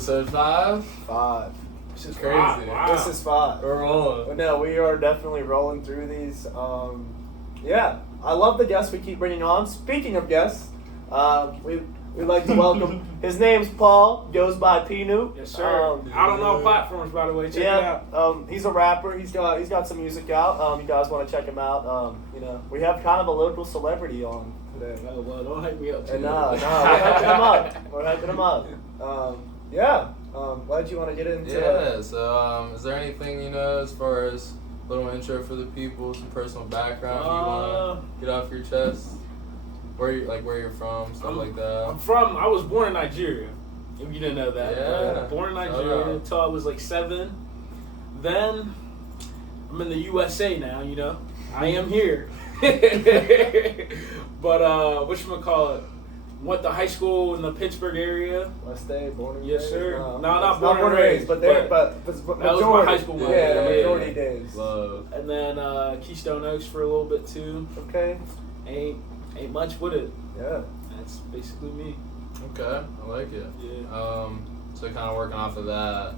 Episode 5? 5. This is crazy. Wow. This is 5. We're rolling. But no, we are definitely rolling through these. Yeah, I love the guests we keep bringing on. Speaking of guests, we'd like to welcome. His name's Paul. Goes by Pinu. Yes, sir. Out on all platforms, by the way. Check it out. He's a rapper. He's got some music out. You guys want to check him out? We have kind of a local celebrity on today. Oh, well, don't hype me up too. And no, we're hyping him up. We're hyping him up. Why did you want to get into? Yeah. So, is there anything as far as a little intro for the people, some personal background you want to get off your chest? Where you're from, stuff like that. I was born in Nigeria. If you didn't know that. Yeah. Born in Nigeria until I was like 7. Then I'm in the USA now. I am here. But whatchamacallit? Went to high school in the Pittsburgh area. West Day, born and Yes, raised? sir. No, not born and raised, but that majority, was my high school. Yeah, the majority days. Love. And then Keystone Oaks for a little bit too. Okay. Ain't much with it. Yeah. That's basically me. Okay, I like it. Yeah. So kind of working off of that.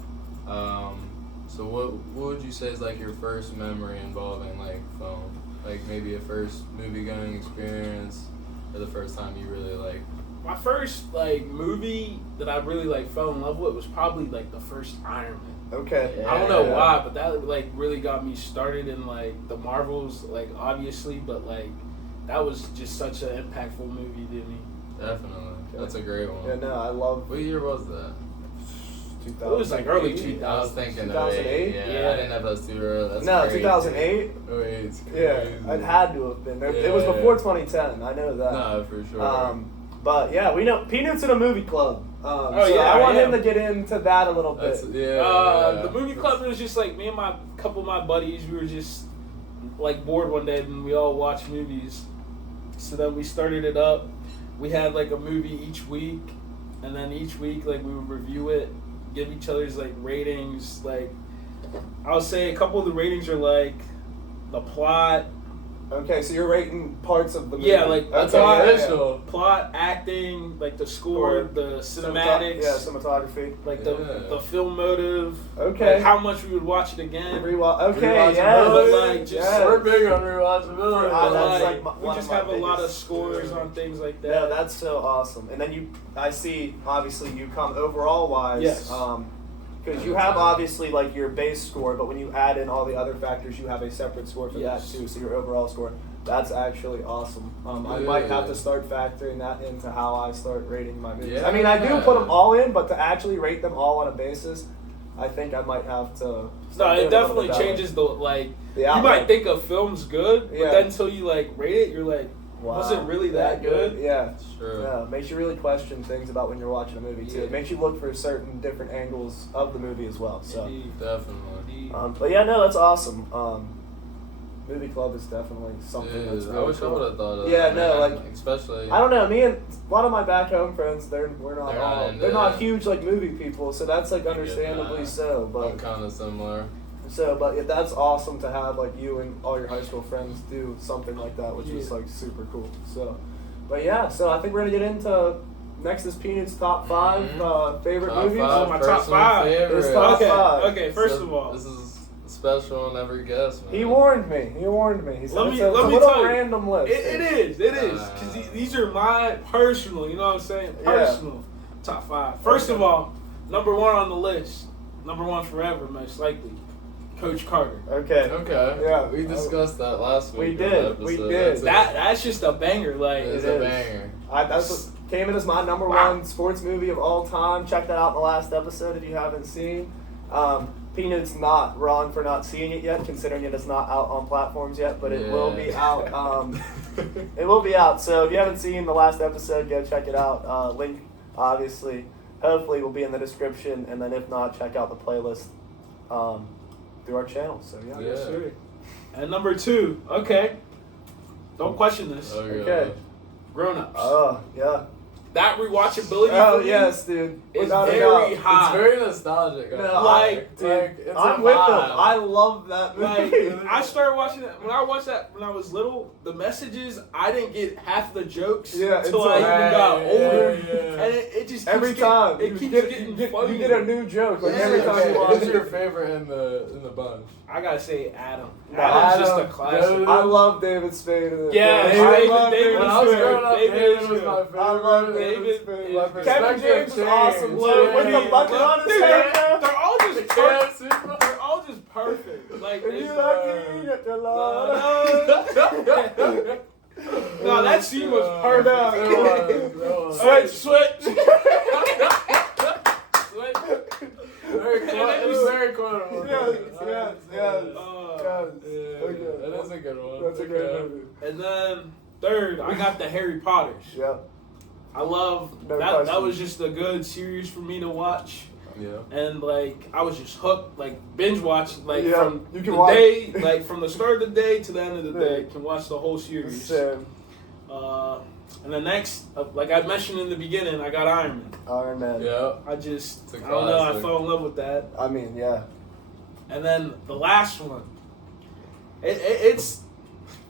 So what would you say is like your first memory involving like film? Like maybe a first movie going experience, or the first time you really like. My first movie that I really fell in love with was probably the first Iron Man. Okay. Yeah. I don't know why, but that really got me started in the Marvels, obviously, but that was just such an impactful movie to me. Definitely, that's a great one. Yeah, no, I love. What year was that? 2000. It was early 2000. I was thinking 2008? Yeah, I didn't have those two early. That's No, crazy. 2008. Oh, it's crazy. Yeah, it had to have been. It was before 2010. I know that. No, for sure. But yeah, we know Peanuts in a movie club. I want am. him to get into that a little bit. The movie club, it was just me and a couple of my buddies. We were just bored one day and we all watched movies. So then we started it up. We had a movie each week, and then each week we would review it, give each other's ratings. I would say a couple of the ratings are the plot. Okay, so you're rating parts of the movie. Yeah, plot, acting, the score, the cinematics. Cinematography. The film motive. Okay. How much we would watch it again. Okay, Rewatchability. yeah. We're big on rewatchability. That's we just have a lot of scores on things like that. Yeah, that's so awesome. And then I see, obviously, you come overall wise. Yes. Because you have obviously your base score, but when you add in all the other factors, you have a separate score for that too. So your overall score, that's actually awesome. I might have to start factoring that into how I start rating my movies. Yeah. I mean, I do put them all in, but to actually rate them all on a basis, I think I might have to. No, it definitely changes the you might think a film's good, but then until you rate it, you're wow, was it really that good? Yeah. Sure. Yeah, makes you really question things about when you're watching a movie too. Yeah. It makes you look for certain different angles of the movie as well. So, Definitely. but yeah, no, that's awesome. Movie club is definitely something that's really I wish cool. I would have thought of Yeah, that. no, man. Especially. I don't know. Me and a lot of my back home friends, they're not huge movie people, so that's understandably so. But I'm kind of similar. but yeah, that's awesome to have you and all your high school friends do something like that, which is super cool. So, but yeah, so I think we're gonna get into next is Peanut's top 5 favorite Top movies. 5 my top 5. His top 5. Okay. First of all, this is special on every guest, man. He warned me. He said Let me it's a tell little you, random list. It is, because these are my personal. You know what I'm saying? Personal top 5. First of all, number 1 on the list, number 1 forever, most likely. Coach Carter. Okay. Yeah. We discussed that last week. We did. That's just a banger. It's a banger. That's what came in as my number 1 sports movie of all time. Check that out in the last episode if you haven't seen. Peanut's not wrong for not seeing it yet, considering it is not out on platforms yet, but it will be out. It will be out. So if you haven't seen the last episode, go check it out. Link, obviously, hopefully will be in the description, and then if not, check out the playlist through our channel. So yeah. Yes, sir. And number 2, okay. Don't question this. Okay. Grown Ups. Oh, yeah. that rewatchability. Oh for me yes, dude. is Without a very doubt. high. It's very nostalgic. I No, feel like, dude, it's I'm a with them. vibe. I love that movie. Like, I started watching that when I watched that when I was little. The messages, I didn't get half the jokes Yeah, until until- I even got Right, older, yeah. and it just Every keeps time It you keeps get, getting you get funny. you get a new joke like Yeah, every time you watch Who's your it. favorite in the bunch? I gotta say Adam. No, Adam's just a Adam, classic. dude. I love David Spade. In it. Yeah, I love David When is I was good. growing up, David David is was good. my favorite. I love David David Spade. is My good. Kevin perspective James is changed. awesome Look, too. With the dude, bucket look, on his dude, head. they're all just The perfect. KFC. They're all just perfect. Like And they- you lucky that you love. No, that scene was perfect. It was. Switch. Very it was very quotable. Yes. Yes. Okay. That is a good one. That's a great movie. And then third, I got the Harry Potters. Yep. I love No that. question. That was just a good series for me to watch. Yeah. And like I was just hooked, like binge watch, like Yeah, from you can the watch- day, like from the start of the day to the end of the day, Yeah. can watch the whole series. Same. And the next, like I mentioned in the beginning, I got Iron Man. Iron Man. Yeah. I just, It's a I don't know, I classic. fell in love with that. I mean, yeah. And then the last one, it's,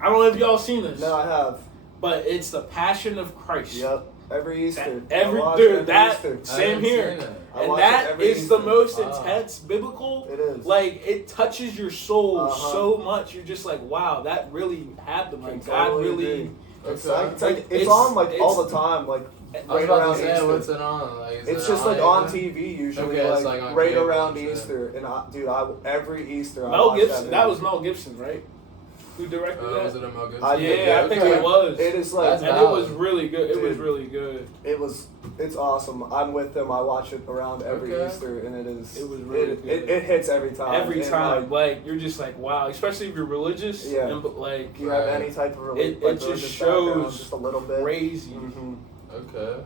I don't know if y'all seen this, No, I have. but it's the Passion of Christ. Yep. Every Easter. That- I watch dude, every that Easter. I same haven't here. seen it. I And watch it that every is the Easter. most Wow. intense biblical. It is. Like it touches your soul Uh-huh. so much. You're just like, wow, that really happened. Like God Totally really. agree. It's Okay. like, it's It's- on like all it's- the time, like I was right about around to say, Easter. what's it on? Like, is It's it just like on anything? TV usually, Okay, like, it's like on right cable around and shit. Easter. And every Easter I Mel watch Gibson. That movie. was Mel Gibson, right? Who directed Was that? it a Mel Gibson? I Yeah, think- I think okay. it was. It is like That's And it valid. was really good. It was Dude. really good. it's awesome. I'm with them. I watch it around every Okay. Easter, and it is. It was really it, good. it hits every time. Every And, time, like you're just like, wow. Especially if you're religious. Yeah. And but like you have Right. any type of It like, just religious background, shows just a little bit. crazy. Mhm. Okay.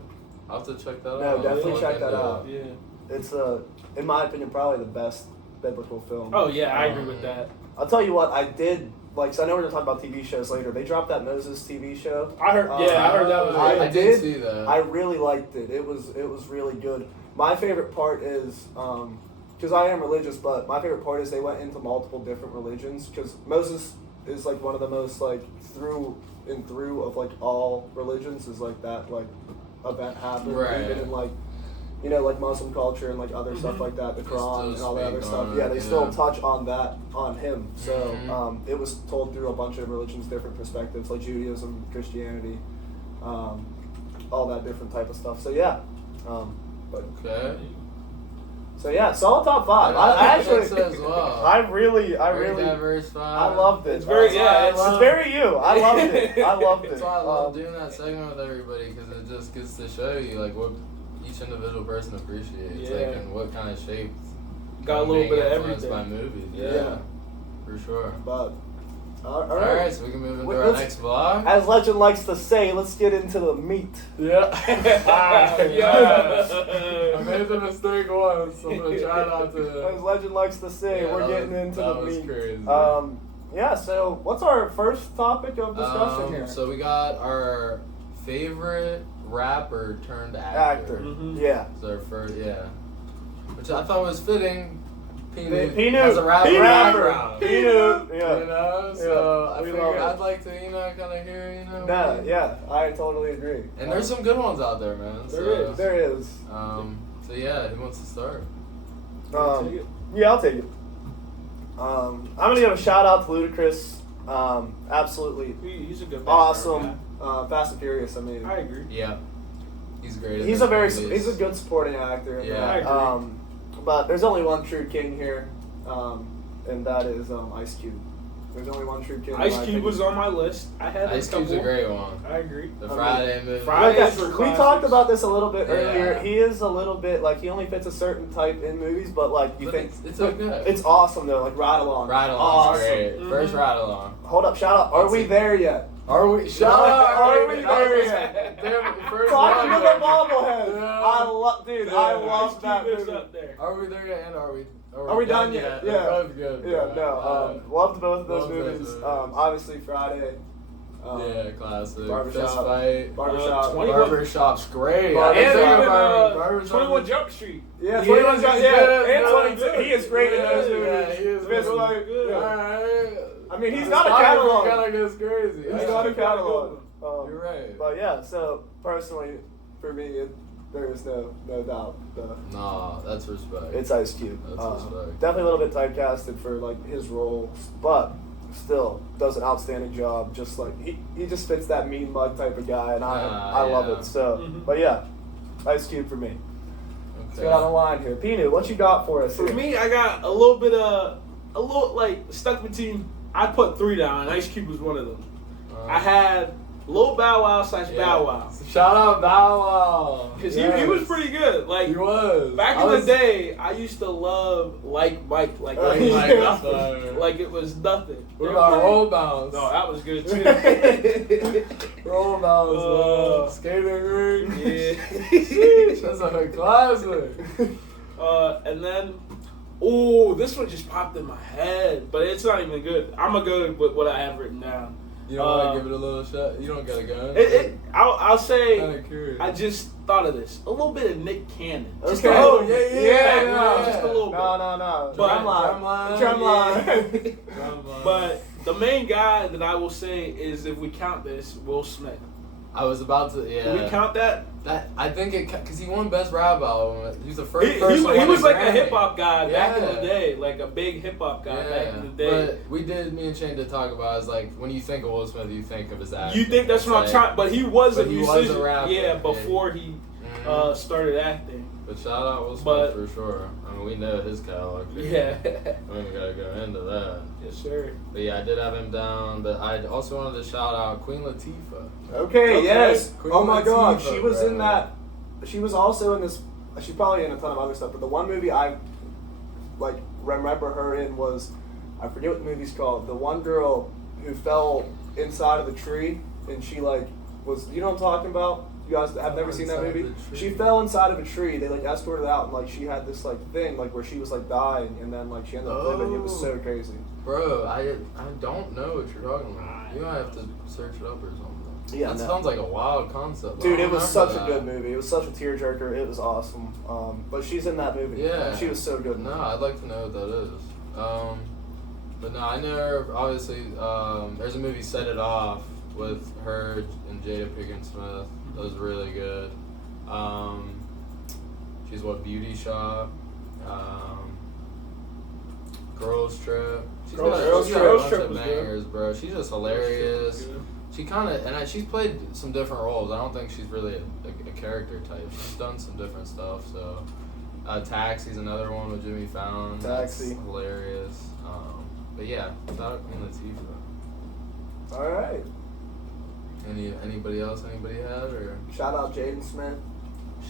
I'll have to check that No, out. definitely I'll check look that into out. it. Yeah. It's in my opinion, probably the best biblical film. Oh yeah, I agree with that. I'll tell you what, I did like. So I know we're gonna talk about TV shows later. They dropped that Moses TV show. I heard. Yeah, I heard that was. I good. I did- did see that. I really liked it. It was really good. My favorite part is because I am religious, but my favorite part is they went into multiple different religions because Moses is like one of the most like through and through of like all religions is like that like event happened Right. even in like like Muslim culture and like other stuff like that, the They Quran still and all that other speak stuff. on Yeah, it, they still yeah. touch on that on him. So Mhm. it was told through a bunch of religions, different perspectives like Judaism, Christianity, all that different type of stuff. So yeah, but Okay. so yeah, solid top five. Yeah, I think actually, so as well. I really, Very diverse vibe. I loved it. It's very- yeah, it's, it's- very you. I loved it. I loved it. That's why I love Um, doing that segment with everybody because it just gets to show you like what each individual person appreciates, Yeah. like and what kind of shape. Got a little being bit of influenced everything. by movies. Yeah. Yeah, for sure. But all All right. right, so we can move into Wait, our let's- next vlog. As Legend likes to say, let's get into the meat. Yeah. Yeah. I made the mistake once, so I'm gonna try not As to. Legend likes to say, Yeah, we're that getting was- into that the was meat. crazy. Yeah. So what's our first topic of discussion here? So we got our favorite rapper turned Actor. actor. Mhm. Yeah. So our first, yeah, which I thought was fitting. P-Newt. As a rapper, P-Newt. background. P-Newt. You Yeah. know, so Yeah, I we figured love it. I'd like to, kind of hear, No, yeah, I totally agree. And there's some good ones out there, man. There so, is. There is. So yeah, who wants to start? Yeah, I'll take it. I'm gonna give a shout out to Ludacris. Absolutely He's a good awesome. Fast and Furious. I mean, guy. I agree. Yeah, he's great. at he's those a very movies. he's a good supporting actor. In Yeah. that. I agree. But there's only one true king here, and that is Ice Cube. There's only one true king. in my Ice Cube opinion. was on my list. I had Ice a couple. Cube's a great one. I agree. The I mean, Friday movie. Friday- Like, Fridays were we classics. talked about this a little bit Yeah. earlier. He is a little bit like he only fits a certain type in movies, but like you But think it's okay. it's awesome though. Like Ride Along, Ride Along's awesome. great. Mhm. First Ride Along. Hold up, shout out. Are That's we it. there yet? Are we? Shut up! Are we That there was- yet? Damn, first Talking to one, the man. bobblehead. Yeah. I love, dude. I Yeah. love Ice that Cube is movie. up there. Are we there yet? And Are we done yet? They're Yeah. both good. Yeah, bro. no. Loved both of those Love those movies. movies. Obviously Friday. Yeah, classic. Barbershop. Fist fight. Barbershop. 21 Barbershop's great. Barbershop. And even Barbershop 21 is- Jump Street. Yeah, He 21 is Jump. good, Yeah, and no, 22. He is great in those movies. Yeah, he is Fist good. fight. Yeah. Alright. I mean, he's got a catalog. Catalog is crazy. He's Yeah. got a catalog. You're right. But yeah, so personally, for me, there is no doubt. Nah, that's respect. It's Ice Cube. That's respect. Definitely a little bit typecasted for like his role, but still does an outstanding job. Just like he just fits that mean mug type of guy, and I love yeah. it. So, Mhm. but yeah, Ice Cube for me. Let's Okay. get on the line here. Pinu, what you got for us For here? me, I got a little like stuck between. I put 3 down, and Ice Cube was one of them. I had Lil Bow Wow / Bow Wow. Shout out Bow Wow. Because he was pretty good. Like, He was. back in the day, I used to love Like Mike. Like Like it was Mike, nothing. sorry. Like it was nothing. What about Roll Bounce? No, that was good too. Roll Bounce, Uh, man. Skating ring. Yeah. Sheesh, that's a classic. And then, oh, this one just popped in my head, but it's not even good. I'm gonna go with what I have written down. You don't want to give it a little shot? You don't got a gun? I'll say. Kind of curious. I just thought of this. A little bit of Nick Cannon. Just Okay. a little, Oh, yeah. Just a little bit. No. But- Drumline. But the main guy that I will say is, if we count this, Will Smith. I was about to, yeah. Can we count that? That I think it because he won Best Rap Album. He was the He, first he, person. to he win was like a Grammy. hip hop guy back in Yeah. the day, like a big hip hop guy back in the day. But me and Shane did talk about is like when you think of Will Smith, you think of his acting. You think that's what I'm It's trying? But he was a but he was musician. a rapper, yeah, yeah. before he Mhm. started acting. But shout out Will Smith But- for sure. I mean, we know his catalog. Yeah. We ain't gotta go into that. Yes, sir. But yeah, I did have him down. But I also wanted to shout out Queen Latifah. Okay, yes. Queen Oh my God, Latifah, she was bro. in that. She was also in this. She's probably in a ton of other stuff, but the one movie I like remember her in was, I forget what the movie's called. The one girl who fell inside of the tree and she like was. You know what I'm talking about? You guys have never seen that Inside movie? the tree. She fell inside of a tree. They like escorted her out and like she had this like thing like where she was like dying and then like she ended up living. It was so crazy. Bro, I don't know what you're talking about. You might have to search it up or something. Yeah, that no. sounds like a wild concept. Dude, I it was remember such a that. good movie. It was such a tearjerker. It was awesome. But she's in that movie. Yeah. She was so good. No, I'd like to know what that is. But no, I know her, obviously, there's a movie, Set It Off, with her and Jada Pinkett Smith. That was really good. She's Beauty Shop. Girls Trip. She's got a bunch Trip of was bangers, bro. She's just hilarious. She kind of, and she's played some different roles. I don't think she's really a character type. She's done some different stuff. So, Taxi's another one with Jimmy Fallon. Taxi. That's hilarious. But yeah, shout out Queen Latifah. All right. Anybody else? Anybody had or Shout out Jaden Smith.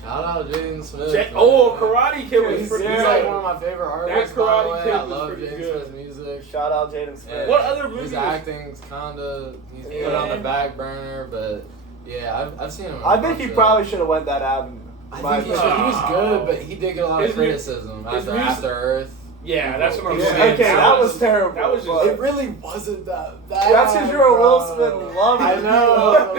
shout out Jaden Smith. Karate Kid was He's pretty like good. one of my favorite artists. That by the Karate way. Kid I was love pretty Jaden good. Smith's music. Shout out Jaden Smith. Yeah. What other movies? His acting's kinda he's put on the back burner, but yeah, I've seen him. in a I think bunch he of- probably should have went that avenue. I think he was good, but he did get a lot of His mu- criticism his after music- After Earth. Yeah, that's what I'm Yeah, saying. okay, that was terrible. That was but- just. It really wasn't that bad. That's because you're a Will bro. Smith lover. I know.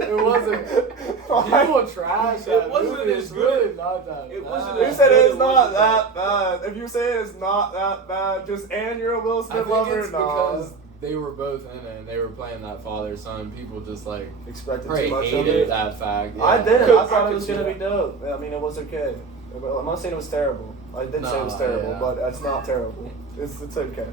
It wasn't. People trash that It wasn't movie. as It's good. really not that It bad. wasn't You as said good, it's it not wasn't that bad. If you say it's not that bad, and you're a Will I Smith think lover, it's no. because they were both in it and they were playing that father-son. People just like Expected too probably much of hated it. that fact. Yeah. I didn't. I thought I it could was see gonna that. be dope. I mean, it was okay. I'm not saying it was terrible. I didn't say it was No, terrible, yeah. but it's not terrible. It's okay.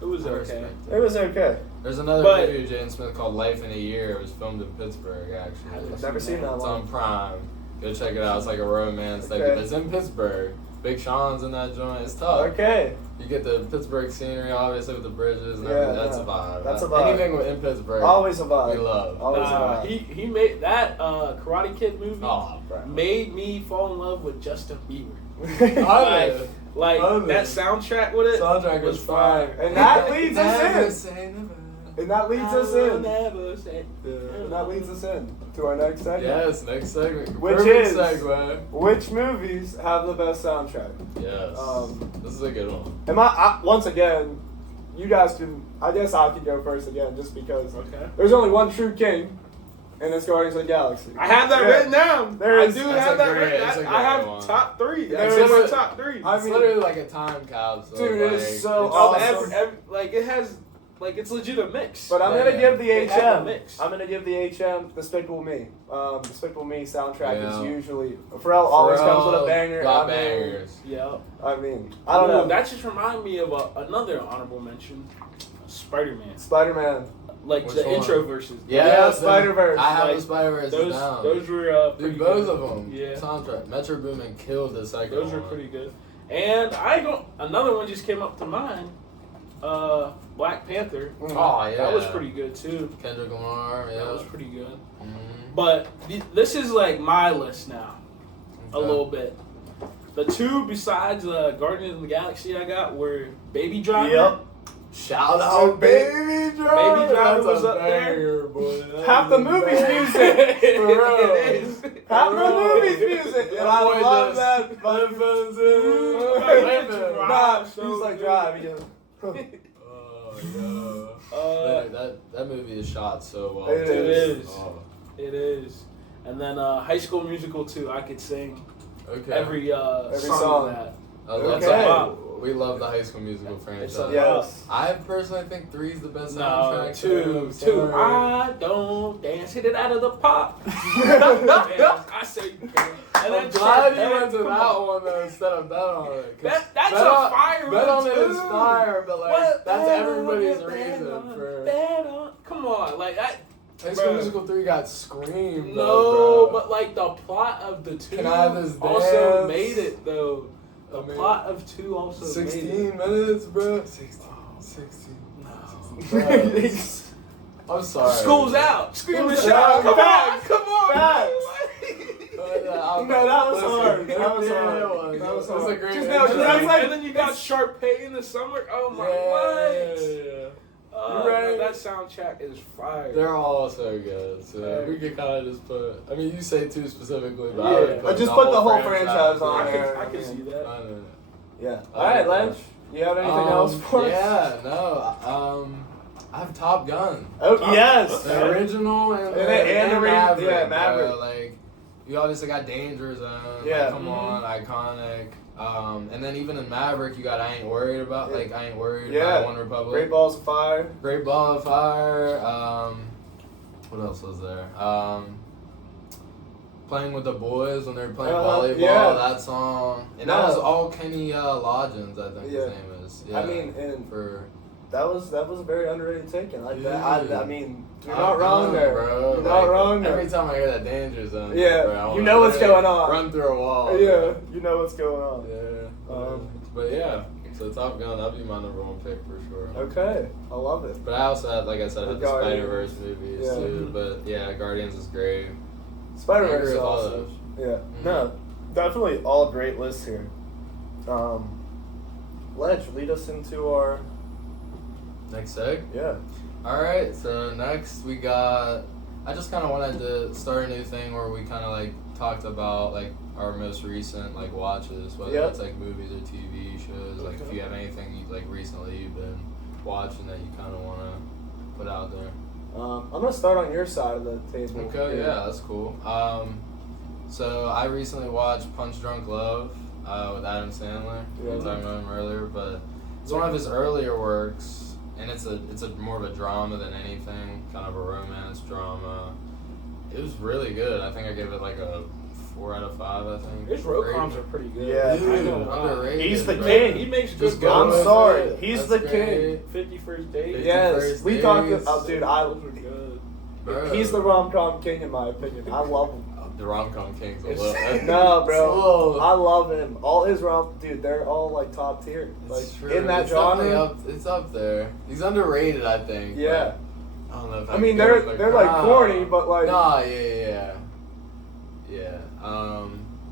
It was I okay. respect It was okay. There's another But- movie of Jaden Smith called Life in a Year. It was filmed in Pittsburgh, actually. I've never seen that It's one. on Prime. Go check it out. It's like a romance thing. Okay. But it's in Pittsburgh. Big Sean's in that joint. It's tough. Okay. You get the Pittsburgh scenery, obviously, with the bridges and Yeah, everything. That's yeah. a vibe. That's a vibe. Anything in Pittsburgh, Always a vibe. we love. Always a Nah, vibe. he made that Karate Kid movie. Oh, bro. Made me fall in love with Justin Bieber. I Like Love that it. soundtrack with it. Soundtrack was fire. And that leads us Never in. say never. And that leads us I will in. never say- And that leads us in to our next segment. Yes, next segment. Which Perfect is- segue. Which movies have the best soundtrack? Yes. Um, This is a good one. Once again, you guys can. I guess I can go first again, just because Okay. there's only one true king, and it's Guardians of the Galaxy. I have that written down. There is- I do That's have a that great- written. it's a I have great one. top 3. There's- That's in my top 3. I It's mean- literally like a time capsule. Dude, it is like, so it's awesome. Like it has, like it's legit a mix. But I'm Yeah, gonna yeah. give the They have a HM. mix. I'm gonna give the HM Despicable Me. Despicable Me soundtrack is Yeah. usually Pharrell always comes with a Pharrell banger. got I mean, bangers. Yeah. I don't know. That just reminded me of another honorable mention, Spider-Man. Spider-Man. Like Which the one? intro verses. Yeah, Spider-Verse. I have Like, the Spider-Verse Those down. those were pretty Dude, both good. of them. Yeah. Soundtrack. Metro Boomin killed the second Those one. were pretty good. And another one just came up to mind. Black Panther. Mm. Oh, yeah. That was pretty good too. Kendrick Lamar, yeah. That was pretty good. Mhm. But this is like my list now, a Okay. little bit. The 2 besides Guardians of the Galaxy I got were Baby Driver. Yep. Shout out Baby Driver. Baby Driver That's was a up there. banger, boy. That Half is the a movie's banger. music. For real. It is. Half the Bro. movie's music, and I boy love just that. headphones in. Nah, So he's like good. drive. He goes, Oh, yeah. That movie is shot so well. It too. is. Oh, It is. And then High School Musical 2, I could sing okay. every song. song of that. That's Okay. a, we love the High School Musical franchise. a- yes. I personally think 3 is the best No, soundtrack. 2. Sorry. I don't dance, hit it out of the pop. I say you can. And I'm then glad you Chet, went to come that on. one though, instead of Bet on It. 'Cause That's Bet a on- fire Bet on one, It is too. fire, but like What? that's Bet everybody's on it, reason bet on for. it, bet on- Come on, like that. High School Bruh. Musical 3 got screamed. No, though, bro. but like the plot of the 2 Can I have this also dance? made it though. The I mean, plot of 2 also made 16 minutes, bro. 16. it. Bro. I'm sorry. School's out. Scream the School's shit out. out. Come on, Facts. come on. Facts. No, that was hard. That was hard. That That was was a hard. great. Just And know, then, that's like- and then you got Sharpay in the summer. Oh my what? You're right. No, that soundtrack is fire. They're all so good. So Yeah. we could kind of just put. I mean, you say 2 specifically, but Yeah. I would I just put the whole franchise on I there. can see that. I know. Yeah. All right, Lynch. You have anything else for us? Yeah, no. I have Top Gun. Oh, yes. The original and And the Maverick. yeah, Maverick. Bro. Like, you obviously got Danger Zone. Yeah. Like, come on, iconic. And then even in Maverick, you got I Ain't Worried About. Yeah. Like, I Ain't Worried Yeah. by One Republic. Great Balls of Fire. Great Ball of Fire. What else was there? Playing with the Boys when they were playing volleyball. yeah. That song, and No. that was all Kenny Loggins, I think Yeah. his name is. Yeah. I mean, and for that was a very underrated take. And like that, Dude. I mean, you're Top not wrong Gun, there. bro. You're not Like, wrong there. Every time I hear that Danger Zone, Yeah, bro, I you wanna know what's literally going on. Run through a wall. Yeah, bro. you know what's going on. Yeah. But yeah, so Top Gun, that'd be my number 1 pick for sure. Okay, I love it. But I also had, like I said, I had the Guardians. Spider-Verse movies Yeah. too. But yeah, Guardians is great. Spider-Verse I agree is with all awesome. those. Yeah, Mhm. no, definitely all great lists here. Ledge, lead us into our Next seg. yeah. All right, so next we got. I just kind of wanted to start a new thing where we kind of like talked about like our most recent like watches, whether Yep. it's like movies or TV shows. Like if Okay. you have anything you like recently you've been watching that you kind of want to put out there. I'm gonna start on your side of the table. Okay, yeah, that's cool. So I recently watched Punch Drunk Love with Adam Sandler. We were Yeah. talking about him earlier, but it's one of his earlier works, and it's a more of a drama than anything, kind of a romance drama. It was really good. I think I gave it like a 4 out of 5. I think His rom-coms are pretty good. Yeah, I ain't Dude, gonna lie. underrated. He's the bro. king. He makes Just good go I'm with sorry, it. he's That's the king. great. 51st Date. Yeah. Yes, 51st we talked. Dates. Dude, Those were good. Bro. he's the rom-com king in my opinion. I love him. The rom-com king's a It's- little. No, It's a little- bro, I love him. All his dude, they're all like top tier. Like It's true. in that It's definitely genre. it's up there. He's underrated, I think. Yeah. but I don't know if I mean, give him the they're like crown. corny, but like Nah, yeah.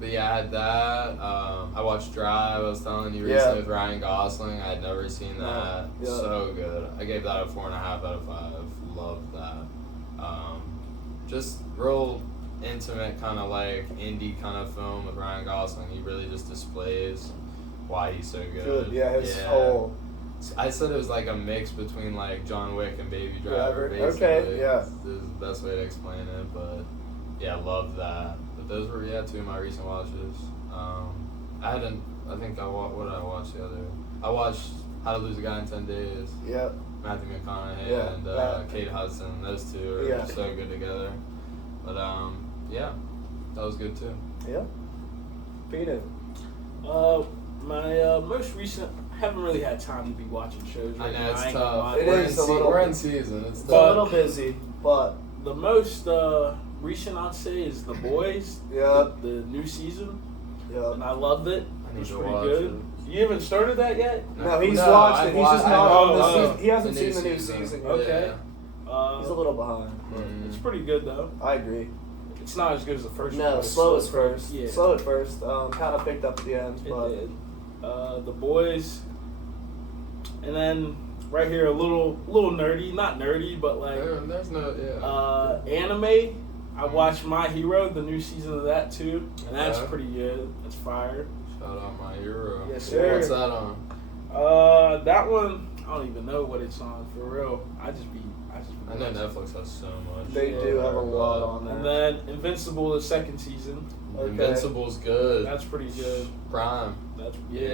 But yeah, I had that. I watched Drive. I was telling you recently Yeah. with Ryan Gosling. I had never seen that. Yeah. So good. I gave that a 4.5 out of 5. Loved that. Just real intimate kind of like indie kind of film with Ryan Gosling. He really just displays why he's so good. good. Yeah, his whole I said it was like a mix between like John Wick and Baby Driver. Driver. Basically. Okay, yeah. This is the best way to explain it, but yeah, love that. But those were 2 of my recent watches. I hadn't. I think what did I watch the other? I watched How to Lose a Guy in 10 Days. Yeah. Matthew McConaughey Yeah, and that. Kate Hudson. Those two are Yeah. so good together. But yeah, that was good too. Yeah. Peanut. My most recent, I haven't really had time to be watching shows right I know now. it's ain't gonna tough. lie. It We're is in a little- we're in season. It's It's tough. a little busy, but The most recent I'd say is The Boys. Yeah. The new season, yeah. and I loved it. I It need was to pretty watch good. it. You haven't started that yet? No, he's No, watched I've it. He's just wa- not I've on the watched season. He hasn't the new seen the new season. season yet. Okay. He's a little behind. It's pretty good though. I agree. It's not as good as the first one. No, but it's slow still at first. Yeah. Slow at first. Kind of picked up at the end, It but did. The Boys, and then right here a little nerdy, not nerdy, but like There's no anime. I watched My Hero, the new season of that too, and that's Okay. pretty good. That's fire. Shout out My Hero. Yes, sir. What's that on? That one I don't even know what it's on for real. I just be I know Netflix has so much. they do have a lot on And there. then Invincible, the second season. Okay. Invincible's good. That's pretty good. Prime. That's Yeah,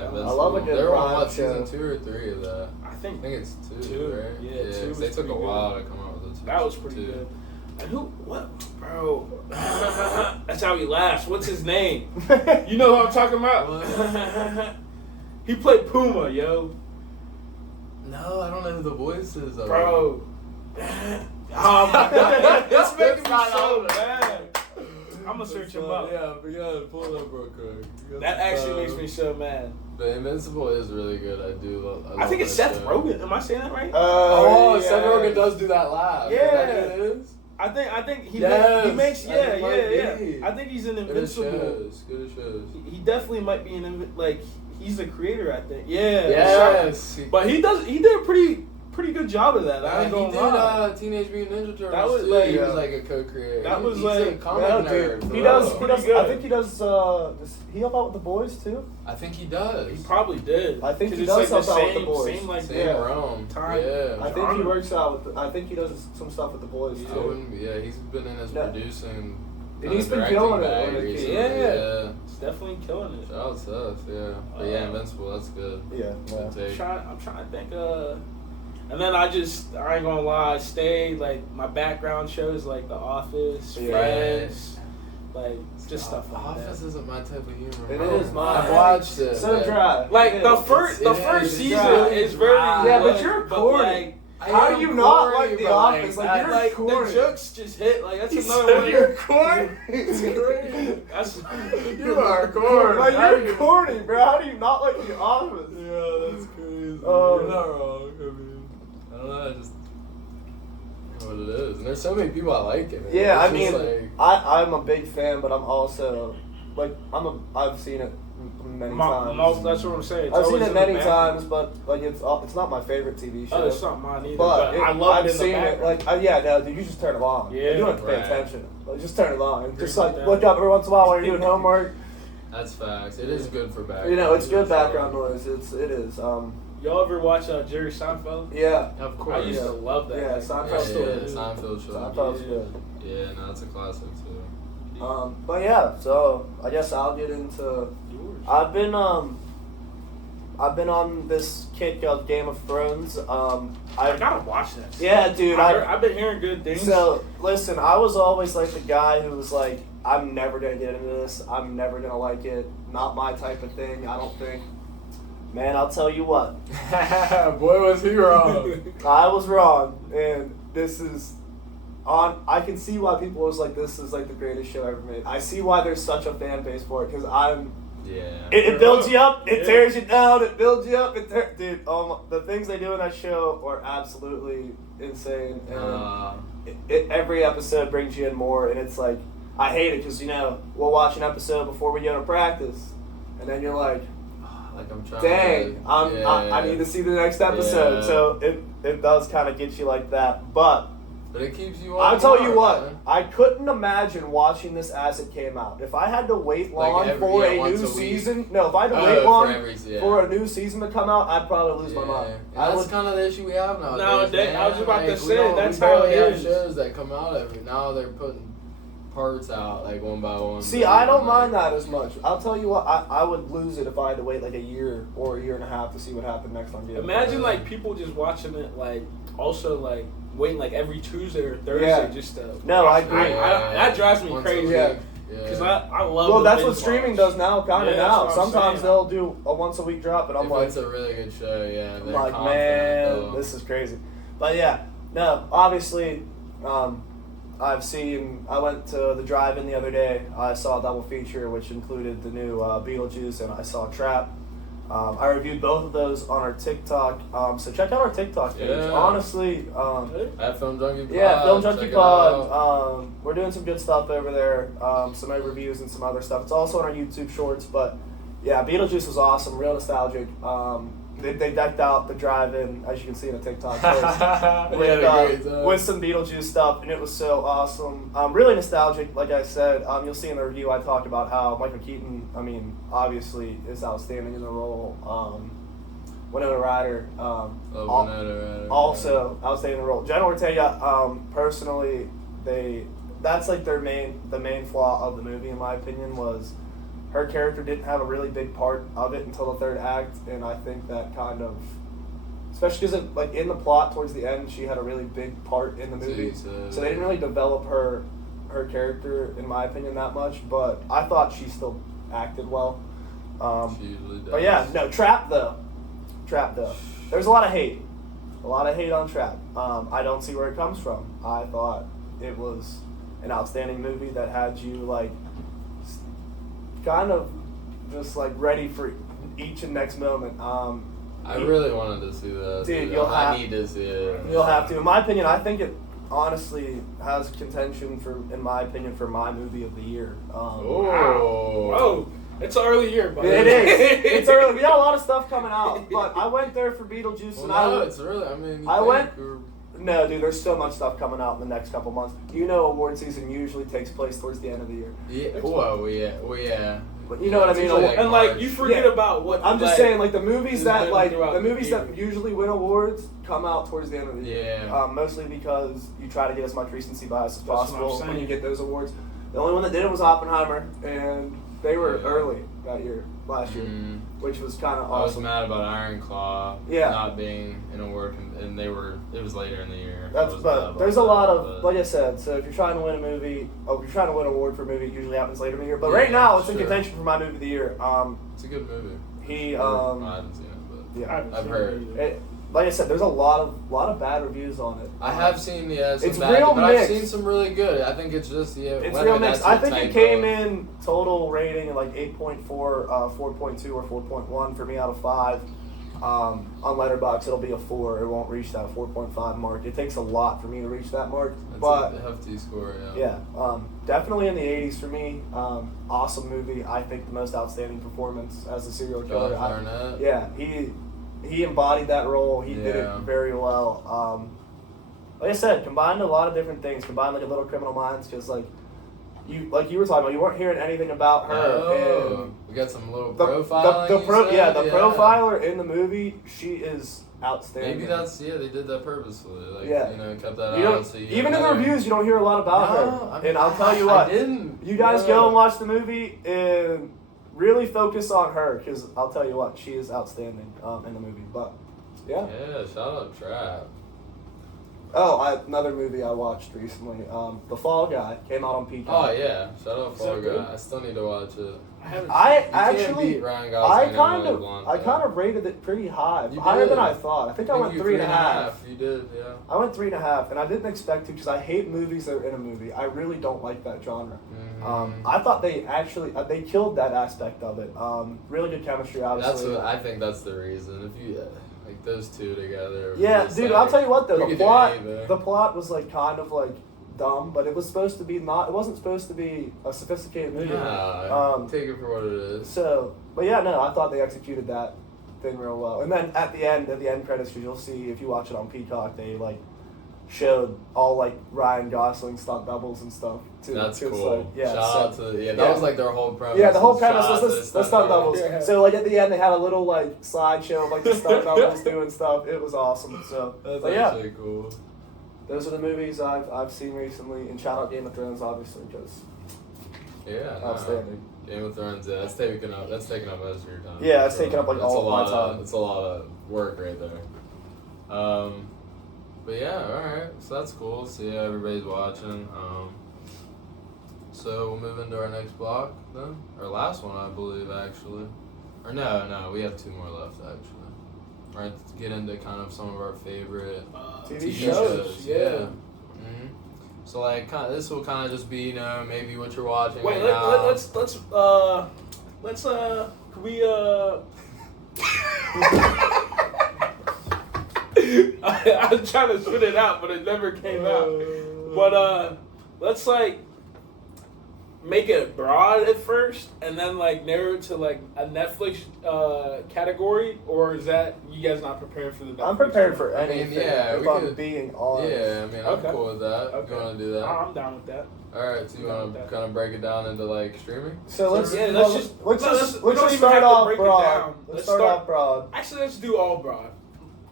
That was- I love a good They're on Prime what, show. season 2 or 3 of that? I I think think it's 2, Two. right? Yeah, 2 'cause was they took a pretty while to come out with the 2. that was pretty good. And what, bro? That's how he laughs. What's his name? You know who I'm talking about? He played Puma, yo. No, I don't know who the voice is. Bro. Oh my god. It's making me so mad. I'm gonna search him up. Yeah, but yeah, pull it up real quick. That actually makes me so mad. But Invincible is really good. I do love. I think love it's that Seth show. Rogen. Am I saying that right? Oh, yeah. Seth Rogen does do that laugh. Is that Yeah. who it is? I think he Yes, makes I think it might yeah. be. I think he's an Good Invincible. shows. Good shows. He definitely might be like he's the creator. I think. Yeah. Yes. But he did a pretty good job of that. I ain't he gonna did lie. Teenage Mutant Ninja Turtles. That was too. like- he was like a co-creator. That was he's like- a comic Yeah, nerd. dude. for He real. does. Pretty I good. think he does. Does he help out with the boys too? I think he does. He probably did. I think 'Cause he it's does like help out with the boys. Same like Same yeah. Rome. Time. Yeah. I think he Genre. works out with. I think he does some stuff with the boys I too. wouldn't. Yeah, he's been in his No. producing. And he's been directing killing it bag when it recently, came- Yeah. It's definitely killing it. Shout out Seth. Yeah. But yeah, Invincible. That's good. Yeah. Good take. I'm trying to think. And then I ain't gonna lie. I stayed like my background shows like The Office, Yeah. Friends, like just stuff like Office that. isn't my type of humor. It bro. is mine. I've watched it. So but dry. Like It the is. first It's season dry. is very Yeah, but good, you're but, corny. like, I How am do you not corny, like The but, Office? Like, that- you're like corny. the jokes just hit. Like that's He another said one. you're corny. It's crazy. That's You are corny. Like How you're do you- corny, bro. How do you not like The Office? Yeah, that's crazy. Oh. You're not wrong. I mean, I don't know. I just know what it is. And there's so many people I like it. Yeah, I It's just mean, like, I'm a big fan, but I'm also like I've seen it many times. That's what I'm saying. It's I've seen always it in the many background. times, but like it's not my favorite TV show. Oh, it's not mine either. But But I love I've it in seen the it. background. Like no, dude, you just turn it on. Yeah. You don't have to pay Right. attention. Like, just turn it on. And just Agree like with that. look up every once in a while while you're doing homework. that's facts. It is good for background. You know, it's good for sure. background noise. It is. Y'all ever watch Jerry Seinfeld? Yeah. Of I course. used to love that. Yeah, Like, Seinfeld's Yeah, still yeah, good. Seinfeld show. Seinfeld's Yeah. good. Yeah, no, it's a classic too. But yeah, so I guess I'll get into. Yours. I've been on this kick of Game of Thrones. I gotta watch that. Yeah, dude. I've been hearing good things. So listen, I was always like the guy who was like, I'm never gonna get into this. I'm never gonna like it. Not my type of thing. I don't think. Man, I'll tell you what. Boy, was he wrong. I was wrong, and this is on. I can see why people was like, this is like the greatest show ever made. I see why there's such a fan base for it because I'm. Yeah. It builds you up. It Yeah. tears you down. It builds you up. Dude, the things they do in that show are absolutely insane. And every episode brings you in more, and it's like I hate it because we'll watch an episode before we go to practice, and then you're like, like I'm trying. dang, I need to see the next episode. Yeah. So it does kind of get you like that. But But it keeps you on. I'll tell you guard, what, man. I couldn't imagine watching this as it came out. If I had to wait long for a new season, if I had to wait long for a new season to come out, I'd probably lose my mind. That's kind of the issue we have nowadays. Nowadays, I was about to say, that's we how barely it have is. shows that come out now they're putting parts out like one by one. See, I don't mind that as much. I'll tell you what, I would lose it if I had to wait like a year or a year and a half to see what happened next on Game. Imagine like people just watching it like also like waiting like every Tuesday or Thursday just to. No, I agree. That drives me crazy. Yeah. Because I love. Well, that's what streaming does now, kind of now. that's what I'm Sometimes saying. they'll do a once a week drop, and I'm If like, it's a really good show, yeah. I'm like, man, this is crazy. But yeah, no, obviously, I went to the drive-in the other day. I saw a double feature, which included the new Beetlejuice, and I saw Trap. I reviewed both of those on our TikTok, so check out our TikTok page. Yeah. Honestly, at FilmJunkiePod. yeah, FilmJunkiePod. We're doing some good stuff over there, some reviews and some other stuff. It's also on our YouTube Shorts, but yeah, Beetlejuice was awesome, real nostalgic. They decked out the drive-in, as you can see in the TikTok post, with some Beetlejuice stuff, and it was so awesome. Really nostalgic, like I said. You'll see in the review I talked about how Michael Keaton, obviously is outstanding in the role. Winona Ryder, also outstanding in the role. Jenna Ortega, personally, that's like the main flaw of the movie, in my opinion, was her character didn't have a really big part of it until the third act, and I think that kind of, especially because like in the plot towards the end, she had a really big part in the movie, so they didn't really develop her character, in my opinion, that much. But I thought she still acted well. She usually does. But yeah, no, Trap though. There's a lot of hate on Trap. I don't see where it comes from. I thought it was an outstanding movie that had you like kind of just like ready for each and next moment. I really wanted to see that. Dude, I need to see it. You'll have to. In my opinion, I think it honestly has contention in my opinion, for my movie of the year. Oh, it's an early year, buddy. It is. It's early. We got a lot of stuff coming out, but I went there for Beetlejuice, It's really. No, dude, there's so much stuff coming out in the next couple months. Award season usually takes place towards the end of the year. Yeah. Well, yeah. But you know what I mean? And like you forget about what I'm just saying, like the movies that year. usually win awards come out towards the end of the year. Yeah. Mostly because you try to get as much recency bias as That's what I'm possible when saying. you get those awards. The only one that did it was Oppenheimer, and they were early last year, which was kind of awesome. I was mad about Iron Claw not being an award, and it was later in the year. But there's a lot of, like I said, so if you're trying to win a movie, if you're trying to win an award for a movie, it usually happens later in the year. But right now, it's in contention for my movie of the year. It's a good movie. I haven't seen it, but yeah, I've heard. Like I said, there's a lot of bad reviews on it. I have seen some it's bad, real but mixed. I've seen some really good. I think it's just it's real mixed. I think it came in total rating like 8.4, 4.2, or 4.1 for me out of 5. On Letterboxd, it'll be a 4. It won't reach that 4.5 mark. It takes a lot for me to reach that mark. That's but a hefty score. Yeah, definitely in the 80s for me. Awesome movie. I think the most outstanding performance as a serial killer. Josh Hartnett. Yeah, he embodied that role. He did it very well. Like I said, combined a lot of different things. Combined like a Little Criminal Minds, because like you were talking about, you weren't hearing anything about her. Oh, we got some little profiling. The profiler in the movie, she is outstanding. Maybe they did that purposefully. Kept that out. So even in the reviews, you don't hear a lot about her. And I'll tell you what, you guys go and watch the movie and really focus on her, because I'll tell you what, she is outstanding in the movie. But yeah. Yeah, shout out Trap. Oh, another movie I watched recently, The Fall Guy, came out on Peacock. Oh yeah, shout out Fall Guy. I still need to watch it. I kind of rated it pretty high, higher than I thought. I think I went 3.5. You did, yeah. I went 3.5, and I didn't expect to, because I hate movies that are in a movie. I really don't like that genre. I thought they killed that aspect of it. Really good chemistry, obviously. I think that's the reason. If you like those two together. Yeah, dude. I'll tell you what though, the plot was like kind of like dumb, but it was supposed to be not. It wasn't supposed to be a sophisticated movie. Take it for what it is. So, but yeah, no, I thought they executed that thing real well. And then at the end credits, you'll see if you watch it on Peacock, they like showed all like Ryan Gosling stunt doubles and stuff too. That's It's cool. like, yeah, Shout out to that was like their whole premise. Yeah, the whole Shout premise out to was the stunt doubles. Yeah. So like at the end they had a little like slideshow of like the stunt doubles doing stuff. It was awesome. So That's but yeah, actually cool. those are the movies I've seen recently. And shout out Game of Thrones obviously because Yeah. outstanding. Game of Thrones, yeah, that's taking up most of your time. Yeah, it's taking up like That's all of my time. It's a lot of work right there. But yeah, alright. So that's cool. So yeah, everybody's watching. So we'll move into our next block then. Our last one, I believe, actually. Or no, we have 2 more left actually. Right, let's get into kind of some of our favorite TV shows, Yeah. yeah. Mm-hmm. So like, this will kind of just be, maybe what you're watching. Wait, right now. let's can we I was trying to spit it out, but it never came out. But let's like make it broad at first, and then like narrow it to like a Netflix category, or is that you guys not prepared for the Netflix? I'm prepared for I mean, anything. yeah, if we I'm could- being honest. Yeah, I mean, I'm Okay. cool with that. Okay. You want to do that? I'm down with that. Alright, so you want to kind of break it down into like streaming? So let's Yeah, well, let's let's we don't just even start have to off break it broad. down. Let's start off broad. Actually, let's do all broad,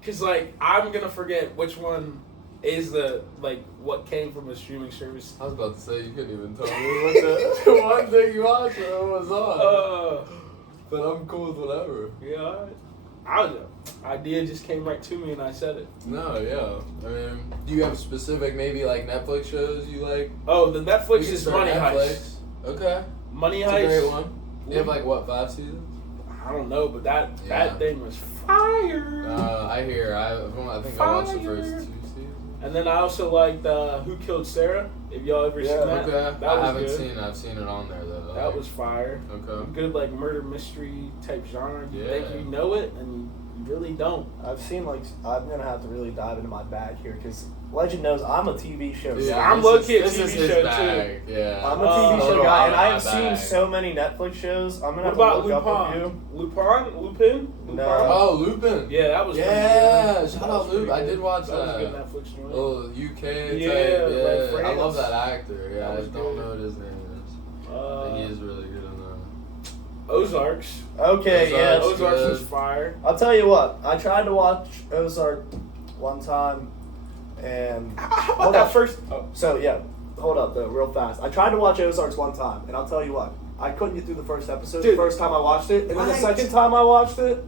cause like I'm gonna forget which one is the like what came from a streaming service. I was about to say you couldn't even tell me what the one thing you watched or was on. But I'm cool with whatever. Yeah, I don't know. Idea just came right to me and I said it. No, yeah. I mean, do you have specific maybe like Netflix shows you like? Oh, the Netflix We can is start Money Netflix. Heist. Okay. Money It's a Heist. great one. You have like what, 5 seasons? I don't know, but Yeah. that thing was fire. I hear. I think I watched the first 2 Fire. seasons. And then I also liked Who Killed Sarah. If y'all ever Yeah. seen that, Okay. that I was haven't good. seen. I've seen it on there though. That was fire. Okay. Good like murder mystery type genre. You think Yeah. you know it and you really don't. I've seen like I'm gonna have to really dive into my bag here because Legend knows I'm a TV show. Yeah, guy. I'm this low-key a is- TV this is his show, bag. Yeah. I'm a TV show little guy, out and of I my have seen bag. so many Netflix shows. I'm gonna What have about to look up a few. Lupin? No. Oh, Lupin. Yeah, that was Yeah, pretty good. shout That out was pretty Lupin. I good. did watch That was a that. good Netflix joint. Little UK Yeah, type. like Yeah, I France. love that actor. Yeah, That I was don't good. know what his name is. But he is really good in that. Ozarks. Okay, yeah. Ozarks. Ozarks good. was fire. I'll tell you what. I tried to watch Ozark one time, and How about Hold that up. first? Oh. so yeah. Hold up though, real fast. I tried to watch Ozarks one time, and I'll tell you what. I couldn't get through the first episode the Dude. first time I watched it, and then the Right. second time I watched it,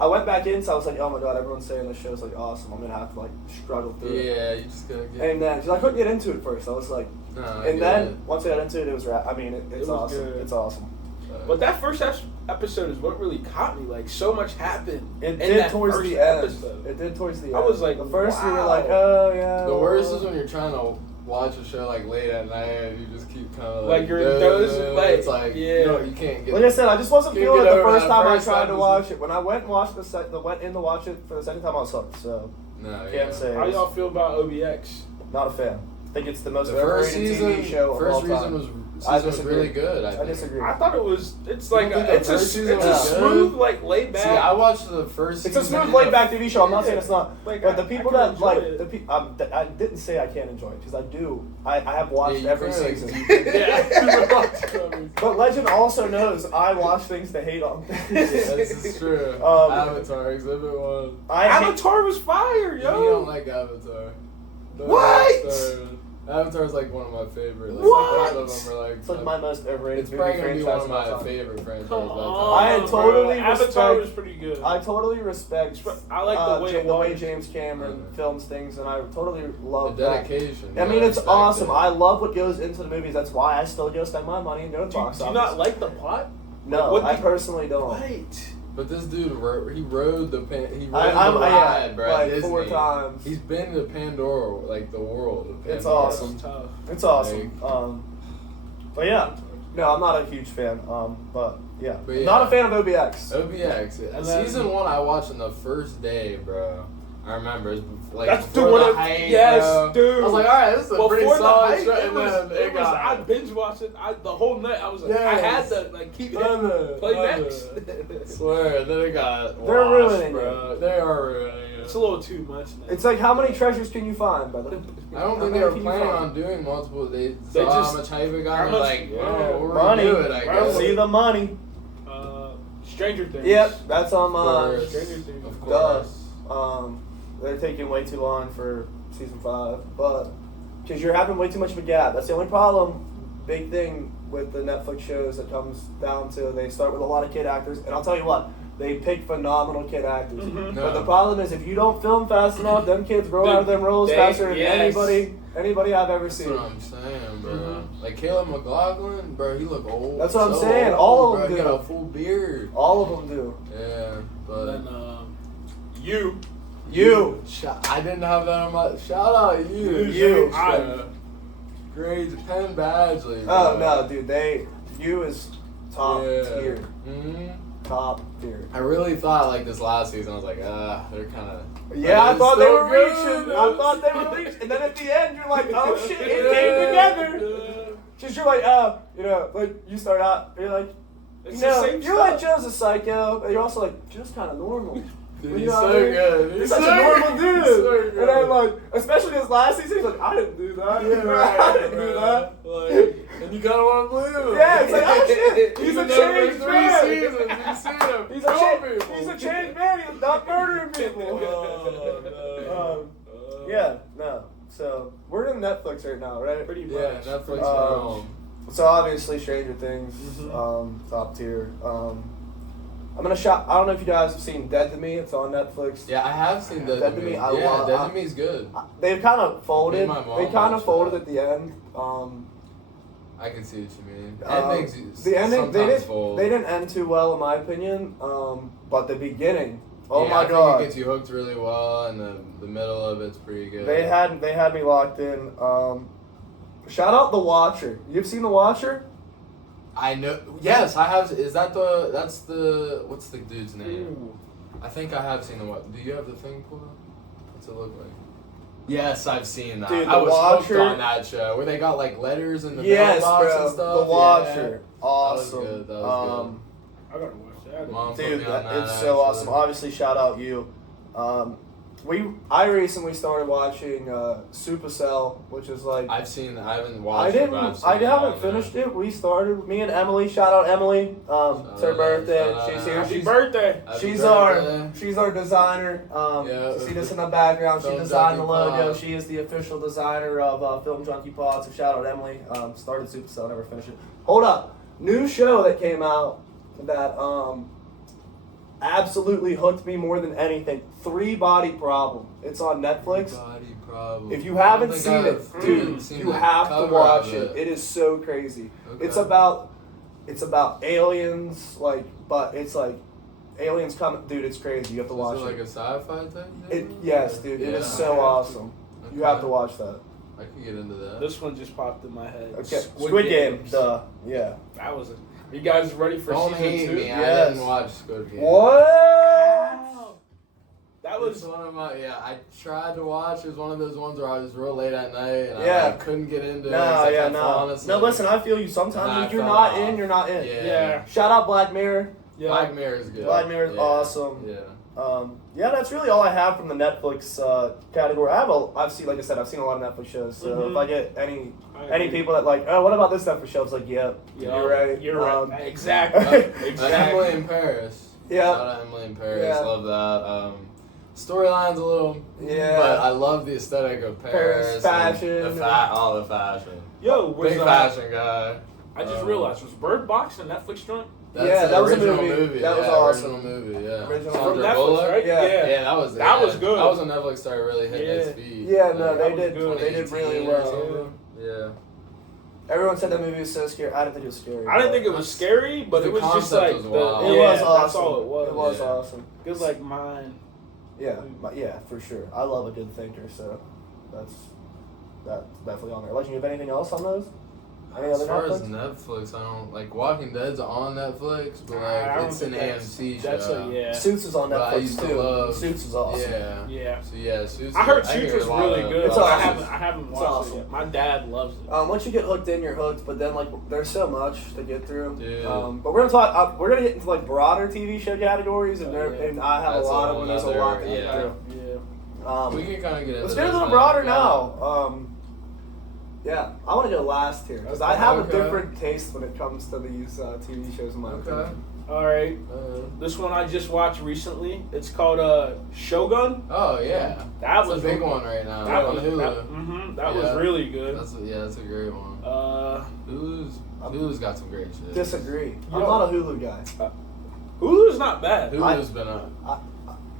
I went back in. So I was like, oh my god, everyone's saying this show's like awesome. I'm gonna have to like struggle through it. Yeah, you just gotta get. And then, cause I couldn't get into it first. I was like, No, I and get then it. once I got into it, it was I mean, it's was awesome. good. It's awesome. But that first episode is what really caught me. Like, so much happened. It in did that towards first the end. episode. It did towards the end. I was like, the first you were wow. like, oh yeah. The worst is when you're trying to watch a show like late at night and you just keep kind of Like, you're dozing, like, it's like yeah. you can't get. Like I said, I just wasn't Can't feeling it get the over first that time I first tried to episode. watch it. When I went and watched went in to watch it for the second time, I was hooked. So No, can't yeah. say. How y'all feel about OBX? Not a fan. I think it's the most The first overrated season, TV show of all first season time. was I season was disagree. really good. I I think. disagree. I thought it's You like don't think it's the a first season it's a was smooth good? like laid back. See, I watched the first. It's a season smooth, and laid back TV show. I'm not saying it's not. Like, But the I people can that enjoy like it. I didn't say I can't enjoy it because I do. I have watched you every clearly season. do. Yeah. But Legend also knows I watch things to hate on. This is true. Um, Avatar Exhibit 1. I hate, Avatar was fire, You yo. don't like Avatar. Don't What? like Avatar. Avatar's like one of my favorite. Like, What? Both of them are like. it's like my most overrated It's movie probably gonna be one franchise of of all my time. favorite franchises. Come of all on, time. I bro. totally Avatar respect- was pretty good. I totally respect. I like the way the way Walt- James Cameron Yeah. films things, and I totally The love that. dedication. I mean, yeah, it's respect awesome. it. I love what goes into the movies. That's why I still go spend my money and go to the do box you office. not like the plot? No, What I do- personally don't. Right. But this dude, he rode the he rode I'm the ride, bro. like Disney. 4 times. He's been to Pandora, like the world. Of It's Pandora. awesome. Tough. It's awesome. But yeah, no, I'm not a huge fan. But yeah, But yeah. not a fan of OBX. OBX. And then- Season 1 I watched on the first day, bro. I remember. It's like That's before the one. the of- hype, Yes, bro. dude. I was like, alright, this is a pretty Before the solid hype, show. it And was, then it was, got I binge watched it the whole night. I was like, I had Yes. to like keep I it. know, Play I next. swear, then it got They're washed, ruining bro. They are ruining it. It's a little too much now. It's like, how many treasures can you find, brother? I don't think they were planning on doing multiple. They saw just- how much hype it got. how And much- like, yeah, oh, we're money. gonna do it, I guess. See the money. Stranger Things. Yep, that's on Of mine. course. Stranger Things. Of Duh. course. They're taking way too long for season 5, but because you're having way too much of a gap. That's the only problem. Big thing with the Netflix shows that comes down to they start with a lot of kid actors, and I'll tell you what, they pick phenomenal kid actors. Mhm. But the problem is if you don't film fast enough, them kids grow out of them roles faster than anybody I've ever That's seen. what I'm saying, bro. Mhm. Like Caleb McLaughlin, bro, he look old. That's what I'm so saying. old, All of bro. them He got do. a full beard. All of them do. Yeah, but And then, you. You. I didn't have that on my. Shout out you. You. Grades Penn Badgley. Oh bro. no, dude, you is top tier. Mm-hmm. Top tier. I really thought like this last season. I was like, they're kind of. Yeah, I thought they were reaching. I thought they were reaching. And then at the end, you're like, oh shit, it came together. Because you're like, like you start out, you're like, It's the same you're stuff. like Joe's a psycho, but you're also like, Joe's kind of normal. Dude, You he's know what so I mean? good. He's such a normal dude. He's so good. And then like, especially this last season, he's like, I didn't do that. Yeah, right, I didn't do that. Like, and you kind of want to believe him. Yeah, it's like, oh shit, he's Even a though for changed 3 man. seasons, you've seen him He's kill a changed man. He's not murdering people. Oh, no. Yeah, no. So we're in Netflix right now, right? Pretty much. Yeah, Netflix. So obviously Stranger Things, Mhm. top tier. I'm gonna shout. I don't know if you guys have seen Dead to Me. It's on Netflix. Yeah, I have seen Dead to Me. I Yeah, love- Dead to Me is good. They've kind of folded. Me and my mom They kind of watched folded that. at the end. I can see what you mean. Endings The ending they sometimes didn't fold. they didn't end too well in my opinion. But the beginning, oh Yeah, my I think god, it gets you hooked really well, and the middle of it's pretty good. they had me locked in. Shout out The Watcher. You've seen The Watcher? I know. Yes, I have. Is that the? That's the. What's the dude's name? Ooh. I think I have seen the. What? Do you have the thing pulled up? What's it look like? Yes, I've seen that. Dude, I The was Watcher- hooked on that show where they got like letters in the Yes, mailbox bro. and stuff. The Watcher, awesome. That was good. That was I gotta watch that. Mom put Dude, me on that, it's so actually. awesome. Obviously, shout out you. I recently started watching Supercell, which is like I've seen. I haven't I watched. didn't. It, but I've seen I it haven't on finished there. it. We started. Me and Emily. Shout out Emily. It's her out, birthday. shout out, She's here. Happy She's birthday. Happy she's birthday. our designer. Yeah. You see this in the background. She Film designed the Junkie logo. Pod. She is the official designer of FilmJunkiePod. So shout out Emily. Started Supercell, never finished it. Hold up. New show that came out that absolutely hooked me more than anything. 3 Body Problem. It's on Netflix. Body problem. If you I haven't don't seen think it, I've dude, seen you the have to cover watch of it. It is so crazy. Okay. It's about aliens, like, but it's like aliens coming. Dude, it's crazy. You have to So watch is it like it. a sci-fi type It thing? yes, dude. It is Yeah. so awesome. You have to Okay. watch that. I could get into that. This one just popped in my head. Okay, Squid Game. Duh. Yeah. That was it. You guys ready for Don't season hate 2? me. I Yes. didn't watch Squid Game. What? That It's was one of my I tried to watch. It was one of those ones where I was real late at night and Yeah. I couldn't get into it. No, 'cause I yeah, kept falling no. asleep. No, listen, I feel you. Sometimes Nah, if you're I fell not off. in, you're not in. Yeah. Shout out Black Mirror. yeah. Black Mirror is good. Black Mirror is Yeah. awesome. Yeah. Yeah, that's really all I have from the Netflix category. I've seen, like I said, I've seen a lot of Netflix shows. So Mhm. if I get any agree. people that like, oh, what about this Netflix show? It's like, yep, Yeah, you're right. You're Um, right. Exactly. Exactly. Emily in Paris. Yeah. Shout out Emily in Paris. Yeah. Love that. Storyline's a little. Yeah. But I love the aesthetic of Paris. and fashion. The fashion. Yo, was Big fashion guy. I just realized, was Bird Box a Netflix joint? That's Yeah, the that was a original movie. That was yeah, awesome. Original movie, yeah. Original. From Sandra Netflix, Bullock? right? Yeah. Yeah, that was That was good. That was when Netflix started really hitting its Yeah. feet. Yeah, no, Like, they was did. good. They did really 2018 or well. something. Yeah. Everyone said that movie was so scary. I didn't think it was scary. I didn't think it was scary, but The it was just concept like was the, wild. It yeah, was awesome. That's all it was. It was Yeah. awesome. Good like mine. Yeah, yeah, for sure. I love a good thinker, so that's definitely on there. Legend, you have anything else on those? Any As other far as Netflix? Netflix, I don't like Walking Dead's on Netflix, but I don't it's an think AMC show. That's a yeah. Suits is on But I Netflix used to too. love- Suits is awesome. Yeah. Yeah. So yeah, Suits. I heard hear Suits a was lot really of- good. It's but awesome. I haven't It's watched awesome. it yet. My dad loves it. Once you get hooked in, you're hooked. But then like there's so much to get through. Dude. But we're gonna talk. We're gonna get into like broader TV show categories, and, Oh, yeah. and I have That's a lot a of them. There's a whole lot to nother- get yeah. through. Yeah. We can kind of get into Let's get a this little now. broader Yeah. now. Yeah, I want to go last here because I have Okay. a different taste when it comes to these TV shows. In my Okay. opinion. All right. Uh, This one I just watched recently. It's called Shogun. oh yeah, That that's was a big one right now That on was Hulu. that Yeah. was really good. That's a great one. Hulu's got some great shit. Disagree. I'm know- not a Hulu guy. Hulu's not bad. Hulu's been I-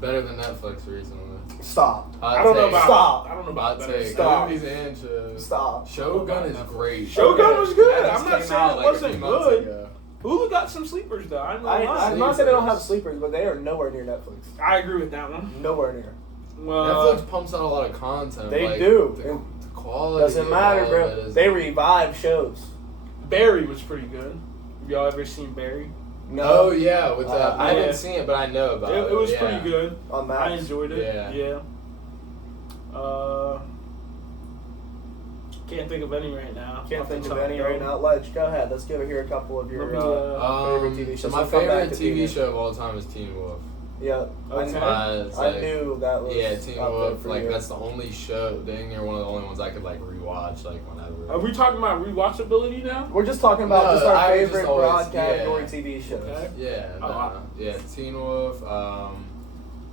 better than Netflix recently. Stop. I don't know about. Stop. I don't know Hot about take. that. Stop. Movies and shows. Stop. Shogun is great. Shogun was good. That just I'm not came saying out, it like, a wasn't few months good. ago. Hulu got some sleepers though. I'm not lying. I'm not saying they don't have sleepers, but they are nowhere near Netflix. I agree with that one. Nowhere near. Netflix pumps out a lot of content. They like, do. The quality Doesn't of matter, all of bro. it is- They revive shows. Barry was pretty good. Have y'all ever seen Barry? No. Oh yeah, with that. I Yeah. haven't seen it, but I know about it. It was yeah. pretty good. On I Max. enjoyed it. Yeah. Can't think of any right now. Can't Off the think of top any the right dome. now. Ledge, go ahead. Let's give it here a couple of your Let me, favorite TV So shows. my We'll come back favorite to TV Teen show of all time is Teen Wolf. Yeah. Okay. It's I like- knew that was. Yeah, Teen up there Wolf. for Like you. that's the only show. Dang near one of the only ones I could like rewatch like whenever. Are we talking about rewatchability now? We're just talking about No, just our I favorite just always- broad category yeah. TV shows. Okay. Yeah, Oh, wow. yeah, Teen Wolf.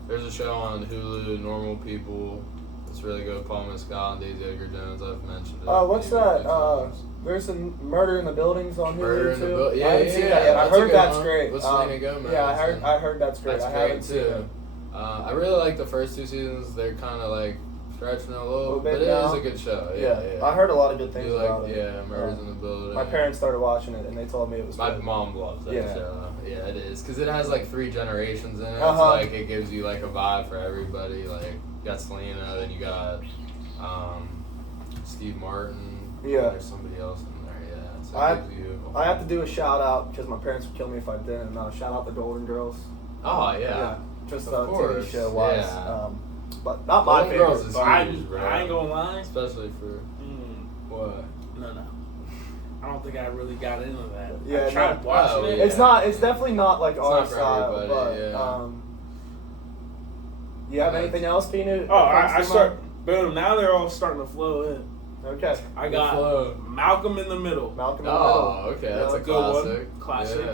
There's a show on Hulu, Normal People. It's really good. Paul Mescal and Daisy Edgar Jones. I've mentioned it. What's maybe a that? few times. There's some Murder in the Buildings on Murder Hulu in the too. Building. I haven't Yeah, seen yeah, that yet. I that's a heard good that's one. great. With Selena Gomez. Yeah, and- I heard that's great. That's I great haven't seen too. it. I really like the first two seasons. They're kind of like stretching a little, bit but it now. is a good show. Yeah, Yeah, I heard a lot of good things You about like, it. yeah, Murders in the Building. My parents started watching it and they told me it was My good. mom loves that Yeah. show. Yeah, it is because it has like 3 generations in it. Uh-huh. So like it gives you like a vibe for everybody. Like you got Selena, then you got Steve Martin. Yeah. There's somebody else in there. Yeah. So I- it gives you. I have to do a shout out because my parents would kill me if I didn't. Shout out the Golden Girls. Oh yeah. Just Of TV course, show wise. yeah. But not my Golden favorite. Girls is But I huge, bro. ain't gonna lie. Especially for what? No. I don't think I really got into that. Yeah, I tried no. watching Oh, it. yeah. It's not. It's definitely not like It's our not for style. everybody, But yeah. you have anything else, Peanut? Oh, I start. Boom! Now they're all starting to flow in. Okay. I got flow. Malcolm in the Middle, Malcolm in the Oh, Middle. okay. Yeah, That's a good one. classic. Classic.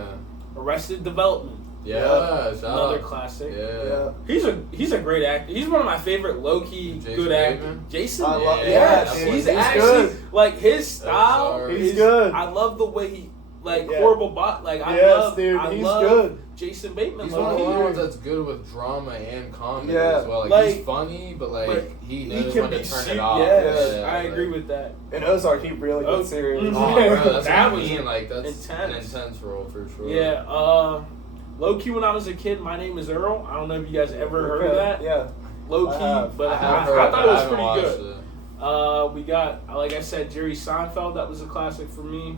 Arrested Development, Yeah. Shout another out. classic. Yeah. Yeah. He's a great actor. He's one of my favorite low key Jason good actors. Bateman? Jason. I love- yes, yeah, he's he's actually good. like his style. sorry. He's is- good. I love the way he like Yeah. horrible bot. Like I Yes, love, dude, I he's love good. Jason Bateman. He's low one of the key. only ones that's good with drama and comedy Yeah. as well. Like, Like- he's funny, but like but he he knows can when to be turn serious. it off. Yes, Yeah, I agree like- with that. In Ozark, he really Oh, gets serious. mhm. Oh, bro, that's That what I was mean. Like that's an intense. intense role for sure. Yeah, low key when I was a kid, My Name is Earl. I don't know if you guys ever heard of that. Yeah. Low I key, have. but I I, have heard. I thought it I was haven't pretty watched good. it. We got, like I said, Jerry Seinfeld. That was a classic for me.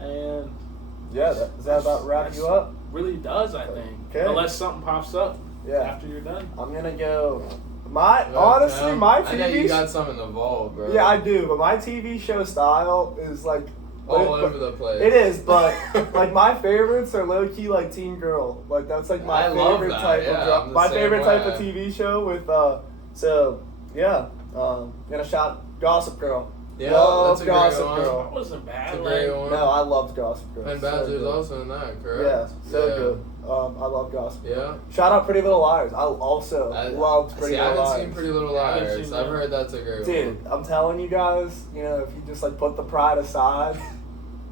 And Yeah. Does that about wrap you up? really does, I think. Okay. Unless something pops up Yeah. after you're done. I'm gonna go. Honestly, my I know TV. you got some in the vault, bro. Yeah, I do, but my TV show style is like all over the place. It is, but like my favorites are low key like Teen Girl. Like that's like my I love favorite that, type yeah, of I'm drama. the My same favorite type way. of TV show with so yeah. Gonna shout Gossip Girl. Yeah, Love that's a great Gossip one. That Girl. wasn't bad. It's a Like, great one. No, I loved Gossip Girl. Penn So Badger's good. also in that, correct? Yeah, so Yeah. good. I love Gossip Girl. Yeah. Shout out Pretty Little Liars. I also loved Pretty See, I Little haven't Liars. seen Pretty Little I haven't Liars. seen I've that. heard that's a great Dude, one. I'm telling you guys, if you just like put the pride aside.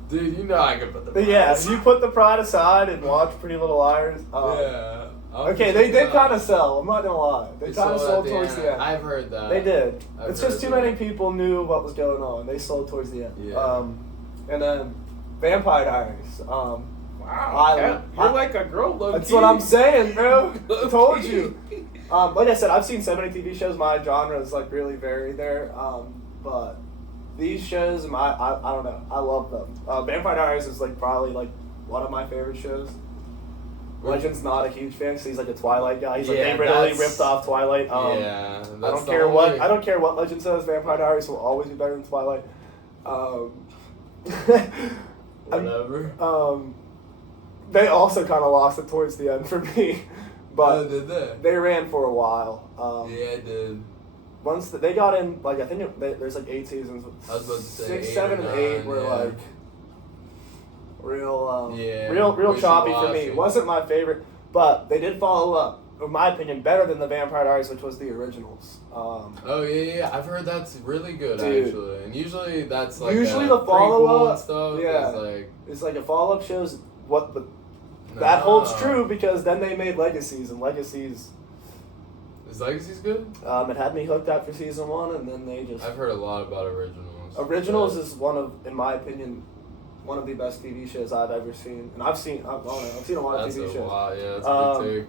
Dude, you know I could put the. But yeah, prize. if you put the pride aside and watch Pretty Little Liars. Yeah. Okay, they did kind of sell. I'm not gonna lie. They kind of sold towards the end. I've heard that. They did. I've It's just heard too that. many people knew what was going on. They sold towards the end. Yeah. And then Vampire Diaries. wow, I- Cap, you're I- like a girl, low That's key. what I'm saying, bro. I Low told key. you. Like I said, I've seen so many TV shows. My genre is like really varied there. But these shows, I don't know. I love them. Vampire Diaries is like probably like one of my favorite shows. Legend's not a huge fan because he's like a Twilight guy. He's like Yeah, they really that's- ripped off Twilight. Yeah. I that's don't the care what only- I don't care what Legend says. Vampire Diaries will always be better than Twilight. Whatever. They also kind of lost it towards the end for me. But did they? they ran for a while. Yeah, I did. Once they got in, like I think there's like 8 seasons. I was about to say 6, 8 7, or and 8 9, were yeah. like real, Yeah, real choppy for me. wishy-washy. It wasn't my favorite, but they did follow up, in my opinion, better than the Vampire Diaries, which was the originals. Oh yeah, I've heard that's really good Dude. actually, and usually that's like Usually a the follow-up, prequel and stuff. yeah. Is like It's like a follow up shows what the that holds true because then they made Legacies, and Legacies. Is Legacy's good? It had me hooked after season 1, and then they just. I've heard a lot about Originals. Originals but- is one of, in my opinion, one of the best TV shows I've ever seen, and I've seen a lot of That's TV a shows. lot, yeah, that's a big take.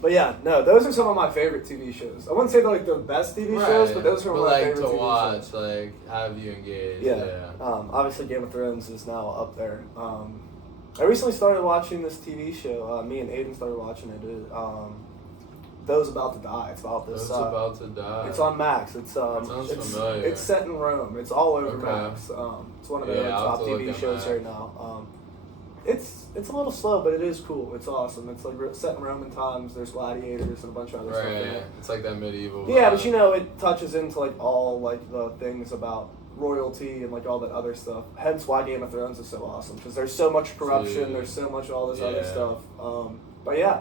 But yeah, no, those are some of my favorite TV shows. I wouldn't say they're like the best TV shows, but those are my like favorite to TV watch, shows. like have you engaged. Yeah. Yeah. Obviously, Game of Thrones is now up there. I recently started watching this TV show. Me and Aiden started watching it. Those About to Die. It's about this. Those About to Die. It's on Max. Sounds familiar. It's set in Rome. It's all over Okay. Max. It's one of the Yeah, I'll top have to look TV at shows Max. right now. It's a little slow, but it is cool. It's awesome. It's like set in Roman times. There's gladiators and a bunch of other stuff in Right. it. It's like that medieval. Yeah, vibe. but you know, it touches into like all like the things about royalty and like all that other stuff. Hence why Game of Thrones is so awesome, because there's so much corruption. Dude. There's so much all this other Yeah. stuff. But yeah,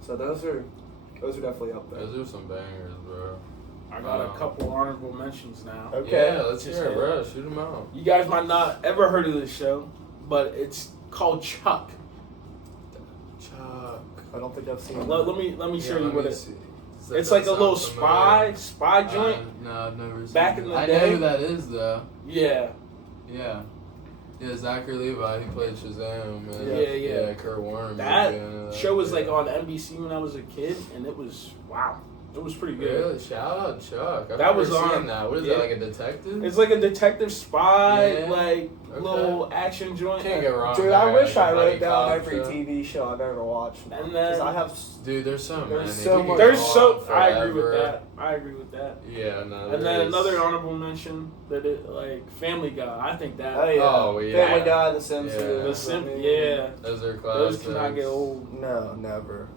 so those are definitely up there. Those are some bangers, bro. I got Wow. a couple honorable mentions now. Okay. Yeah, let's hear it, bro. Shoot them out. You guys might not ever heard of this show, but it's called Chuck. Chuck. I don't think I've seen. Let me show you what it. see. It's like a little spy joint. No, I've never seen Back it. in the I day- know who that is, though. Yeah, Yeah. Yeah, Zachary Levi, he played Shazam. And Yeah. Kurt Warner. that movie and, show was like yeah. on NBC when I was a kid, and it was wow. It was pretty good. Really? Shout out Chuck. I've That was never on- seen that. What is yeah. that, like a detective? It's like a detective spy, Yeah. like Okay. little action joint. Can't go wrong. Dude, there, I wish like I a wrote buddy down cop every show. TV show I've ever watched. And Because then- I have. Dude, there's so many. There's so We could much. go There's on so I agree with forever. that. I agree with that. Yeah, no. And there then is. another honorable mention that it like Family Guy. I think that Oh yeah. Oh, yeah. Family Guy, The Simpsons. Yeah. the yeah, Those are those classics. cannot get old. No, never.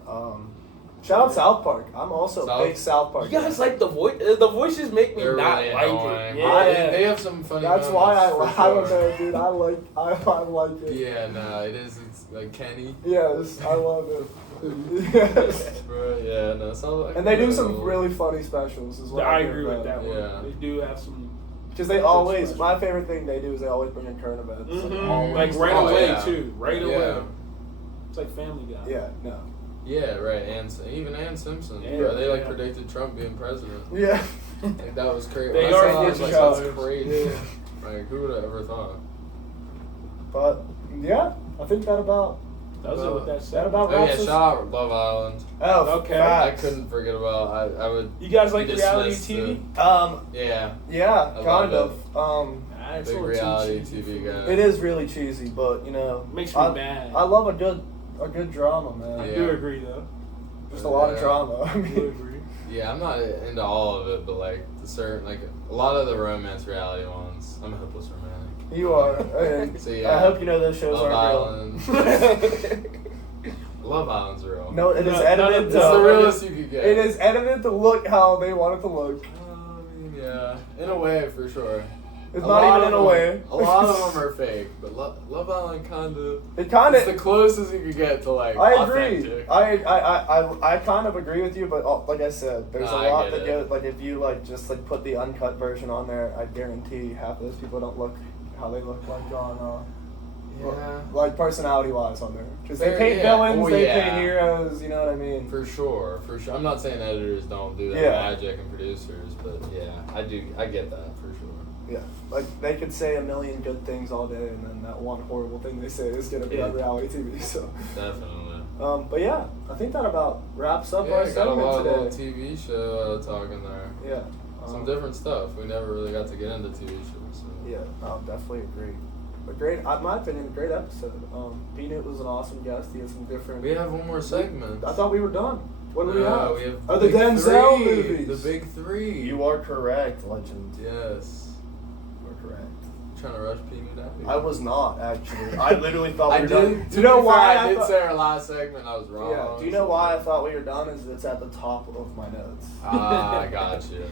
Shout out South Park. I'm also a big South Park. You guys guy. like the voice? The voices make me They're not really like annoying. it. Yeah, They have some funny That's why I moments, don't for sure. know, dude. I like it. Yeah, no, it is. It's like Kenny. Yes, I love it. Yes. Bro, yeah, no, it sounds like. And they do some really funny specials as well. I agree with that one. Yeah. They do have some. Because they always, my favorite thing they do is they always bring in current events. Mhm. Always. Like right Oh, away yeah. too. Right Yeah. away. It's like Family Guy. Yeah, no. Yeah, right. And even Ann Simpson. Yeah, bro, they like yeah. predicted Trump being president. Yeah. Like, that was crazy. They When I are saw that, I was good like, that's shows. crazy. Like, who would have ever thought? But, yeah, I think that about. That was it with that That set. about Oh, yeah, wraps us. shout out Love Island. Oh, Okay. I facts. couldn't forget about. I would. You guys like reality dismiss TV? Yeah. Yeah, I kind love of. It's Big a little reality too cheesy TV for me. guy. It is really cheesy, but you know, Makes me mad. I love a good drama, man. I Yeah. do agree though. Just a lot of Yeah. drama. I I do mean, agree. Yeah, I'm not into all of it, but like the certain, like a lot of the romance reality ones, I'm a hopeless romantic. you are. And So, yeah. I hope you know those shows Love aren't Island. Love Island's real. real. No, it is No, edited. It's to, the realest you could get. It is edited to look how they want it to look. I mean, yeah, in a way, for sure. It's A not lot even in of a them- way. A lot of them are fake, but Love Island kinda. It kind It's the of. closest you could get to like. I agree. Authentic. I kind of agree with you, but like I said, there's No, a I lot get that it. goes. Like if you like just like put the uncut version on there, I guarantee half those people don't look how they look like on. Yeah. Like personality wise on there, because they Fair, paint yeah. villains, Oh, they yeah. paint heroes. You know what I mean? For sure, for sure. I'm not saying editors don't do that Yeah. magic and producers, but yeah, I do. I get that for sure. Yeah, like they could say a million good things all day, and then that one horrible thing they say is gonna be Yeah. on reality TV. So, Definitely. but yeah, I think that about wraps up Yeah, our I got a lot segment of little today. TV show talking there. Yeah, Some different stuff. We never really got to get into TV shows. So. Yeah, I'll definitely agree. But great, in my opinion, great episode. Peanut was an awesome guest. He had some different. We have one more segment. I thought we were done. What do we have? We have Oh, the big Denzel three. movies. The big three. You are correct, legend. Yes. You are correct. trying to rush Peanut out here? I was not actually. I literally thought we I were did. done. Do you know why I did thought, say our last segment. I was wrong. Yeah. Do you know why I thought we were done? Is it's at the top of my notes. I got you.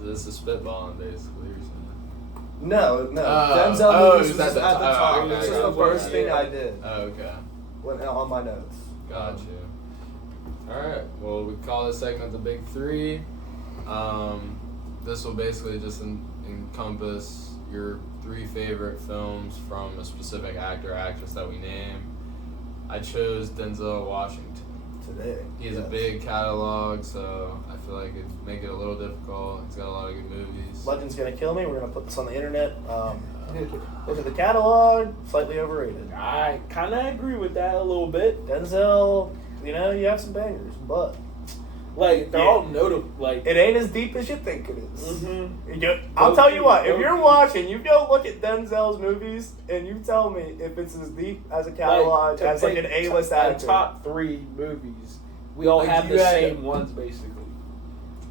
This is spitballing, basically. You're saying. No. Denzel movies was at the top. okay, This is gotcha. the first thing I did Oh, okay. on my notes. Got you. All right. Well, we call this segment the Big Three. This will basically just encompass your 3 favorite films from a specific actor or actress that we name. I chose Denzel Washington. Today. He has a big catalog, so I feel like it'd make it a little difficult. He's got a lot of good movies. Legend's gonna kill me. We're gonna put this on the internet. Look at the catalog. Slightly overrated. I kind of agree with that a little bit. Denzel, you have some bangers, but Like, they're all notable. Like, it ain't as deep as you think it is. mm-hmm. I'll tell you what, if you're watching, you go look at Denzel's movies and you tell me if it's as deep as a catalog as like an A-list actor. Top 3 movies, we all Like, have you the had- same ones basically.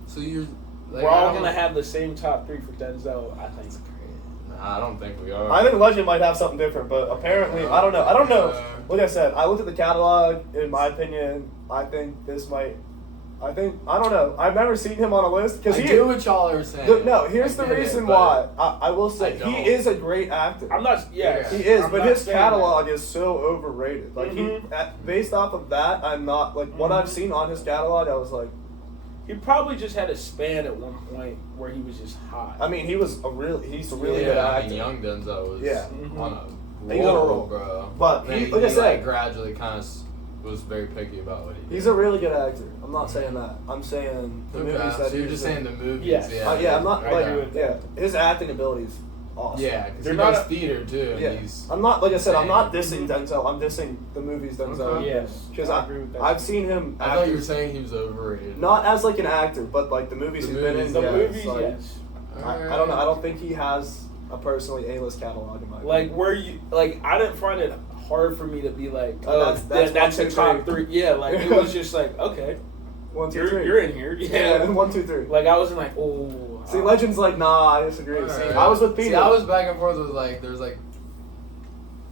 So you're. Like, We're all gonna have the same top 3 for Denzel, I think. Nah, I don't think we are. I think Legend might have something different, but apparently, I don't know. Like I said, I looked at the catalog. In my opinion, I think this might. I don't know. I've never seen him on a list because I get what y'all are saying. No, here's the I get reason it, why. I will say I don't. he is a great actor. I'm not. Yeah, He is, I'm but not his saying catalog is so overrated. Like Mhm. based off of that, I'm not like what I've seen on his catalog. I was like, He probably just had a span at one point where he was just hot. I mean, he's a really good I actor. mean, young Denzel was Yeah. on a He's on a roll, roll. bro. But Then he- like I said- gradually kind of was very picky about what he did. He's a really good actor. I'm not saying that. I'm saying the movies that so you're he's just in. saying the movies. Yes. Yeah, I'm not right like now. yeah. His acting ability is awesome. Yeah, because They're he not does a- theater too. And Yeah. he's I'm not like I said. I'm not insane. dissing Denzel. I'm dissing the movies Denzel. Okay. Yes, Because I agree with that. I've seen him. I thought you were act- saying he was overrated. not as like an actor, but like the movies The he's been in. movies, the yeah, movies, it's like- yes. I don't know. I don't think he has a personally A-list catalog in my Like opinion. where you like, I didn't find it hard for me to be like, Oh, oh, that's that's one, the two, top three. 3. Yeah, like it was just like, okay, 1, 2, 3. you're in here. Yeah, Yeah, 1, 2, 3. like I wasn't like, oh. See, Legend's like, nah, I disagree. Alright. See, I was with Peter. See, I was back and forth with like, there's like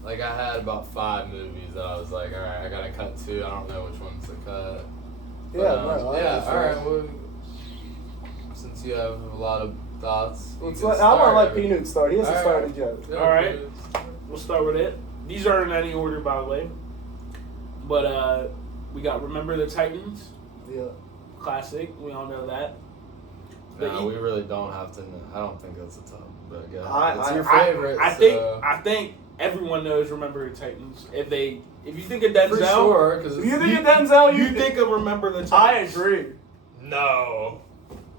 I had about 5 movies that I was like, all right, I gotta cut 2. I don't know which ones to cut. But, Yeah, no, I yeah. understand. All right. Well, since you have a lot of thoughts, you Let's can let, I want to start. let Peanut start. He has to All start right. a joke. Yeah, All right. please. We'll start with it. These aren't in any order, by the way. But we got Remember the Titans, Yeah. classic. We all know that. But No, we really don't have to know. I don't think that's a top. But yeah, I- it's your I- favorite. I think everyone knows Remember the Titans. If you think of Denzel, for sure, because If you think of Denzel, you think of Remember the Titans. I agree. no,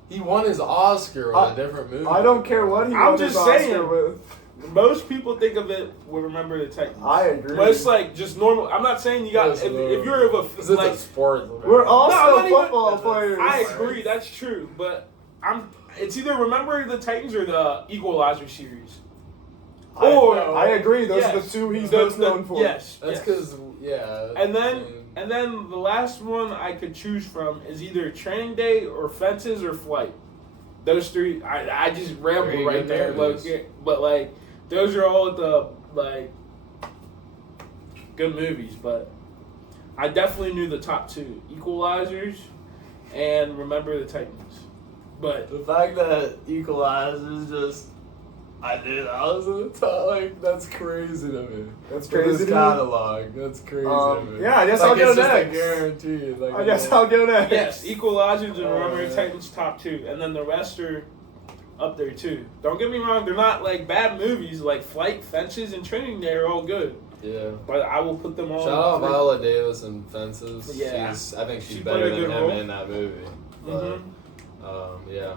he won his Oscar with a different movie. I don't care what he I'm won his just Oscar saying. with. Most people think of it with Remember the Titans. I agree. But it's like just normal. I'm not saying you got if you're of It's a a like. sport. We're also No, I'm not even- football players. I agree, that's true. But it's either Remember the Titans or the Equalizer series. I agree. Those are yes. the two he's The- most the- known for. Yes, That's yes. because yeah. And I then mean, and then the last one I could choose from is either Training Day or Fences or Flight. Those 3, I just ramble Very right good there. movies. But like those are all the like good movies. But I definitely knew the top 2: Equalizers and Remember the Titans. But the fact that Equalizers just. I was in the top. Like that's crazy to me. That's With crazy this to me. catalog. That's crazy to me. Yeah, I guess like, I'll go it's just next. a guarantee. Like, I guess I'll go next. yes, Equalizers and Remember the yeah. Titans top 2, and then the rest are up there too. Don't get me wrong; they're not like bad movies. Like Flight, Fences, and Training Day are all good. Yeah. But I will put them all. Shout out in three. Viola Davis in Fences. Yeah. I think she's She better played a than good him role. in that movie. But, Mhm. yeah.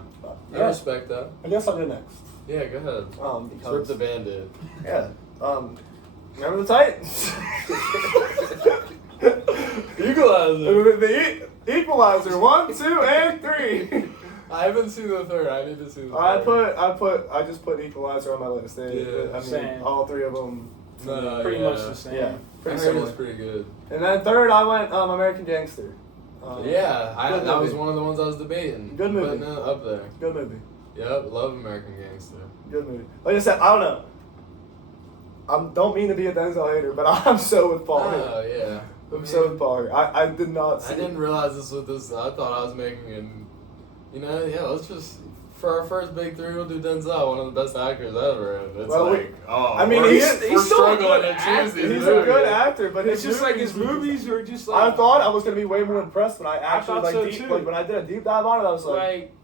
I Yeah. respect that. I guess I'll go next. Yeah, go ahead. Just rip Because the Band-Aid. yeah. Remember the Titans. Equalizer. The Equalizer. 1, 2, and 3. I haven't seen the third. I need to see the I third. just put Equalizer on my list. Yeah, I mean, same. all 3 of them. No, Pretty yeah. much the same. Yeah, I pretty heard similar. it's pretty good. And then third, I went American Gangster. Yeah, good that was movie. one of the ones I was debating. Good movie. Putting it up there. Good movie. Yep, love American Gangster. Good movie. Like I said, I don't know. don't mean to be a Denzel hater, but I'm so with Paul. Oh yeah. I'm so with Paul. I did not see I didn't realize this was this. I thought I was making an. Let's just. For our first big three, we'll do Denzel, one of the best actors ever. And it's he's still a good actor. He's a good actor, but it's just like his movies are just like. I thought I was gonna be way more impressed when I actually when I did a deep dive on it. I was like,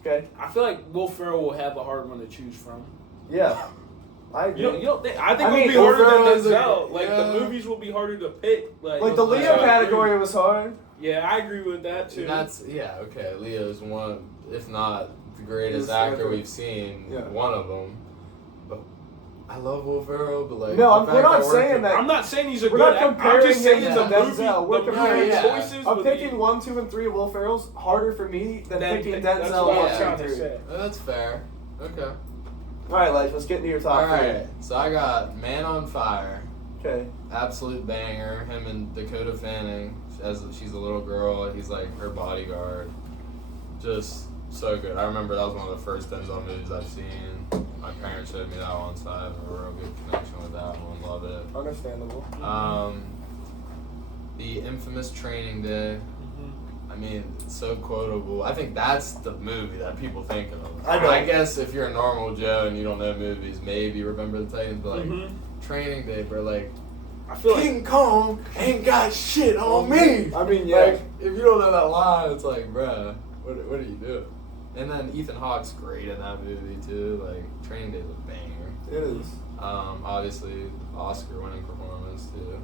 okay. I feel like Will Ferrell will have a hard one to choose from. Yeah, I agree. You don't think? I think it'll be harder than Denzel. The movies will be harder to pick. Like the Leo category was hard. Yeah, I agree with that too. Okay. Leo's one, if not the greatest actor we've seen. Yeah. One of them. But I love Will Ferrell, but like no, we're not saying that. I'm not saying he's a good actor. We're not comparing I'm just saying him the to Denzel. We're comparing choices. I'm picking 1, 2, and 3 of Will Ferrell's harder for me than picking Denzel. That's fair. Okay. All right, Ledge, let's get into your top three. All right, so I got Man on Fire. Okay. Absolute banger. Him and Dakota Fanning, as she's a little girl. He's like her bodyguard. Just so good. I remember that was one of the first Denzel movies I've seen. My parents showed me that one, so I have a real good connection with that one. Love it. Understandable. The infamous Training Day. I mean, it's so quotable. I think that's the movie that people think of. I guess if you're a normal Joe and you don't know movies, maybe Remember the Titans, but like Training Day, bro, like I feel King Kong ain't got shit on me. I mean, yeah. Like, if you don't know that line, it's like, bruh, what are you doing? And then Ethan Hawke's great in that movie too. Like Training Day's a banger. It is. Obviously Oscar-winning performance too.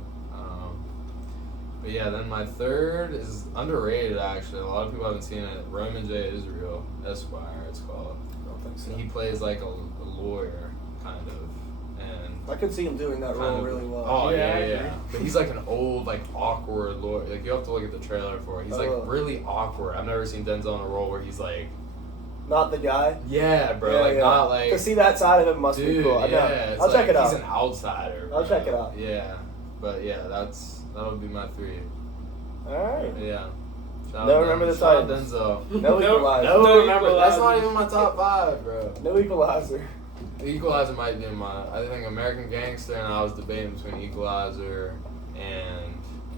But yeah, then my third is underrated actually. A lot of people haven't seen it. Roman J. Israel, Esquire, it's called. I don't think so. He plays like a lawyer, kind of, and I could see him doing that role really well. Oh yeah. But he's like an old, like awkward lawyer. Like you have to look at the trailer for it. He's like really awkward. I've never seen Denzel in a role where he's like. Not the guy. Yeah, bro. Not like. To see that side of him must be cool. Yeah, I'll check it out. He's an outsider. I'll check it out. Yeah, but yeah, that'll be my three. All right. Yeah. Remember the Titans. Denzel. No Equalizer. No Remember. That's not even my top 5, bro. No Equalizer. Equalizer might be I think American Gangster, and I was debating between Equalizer and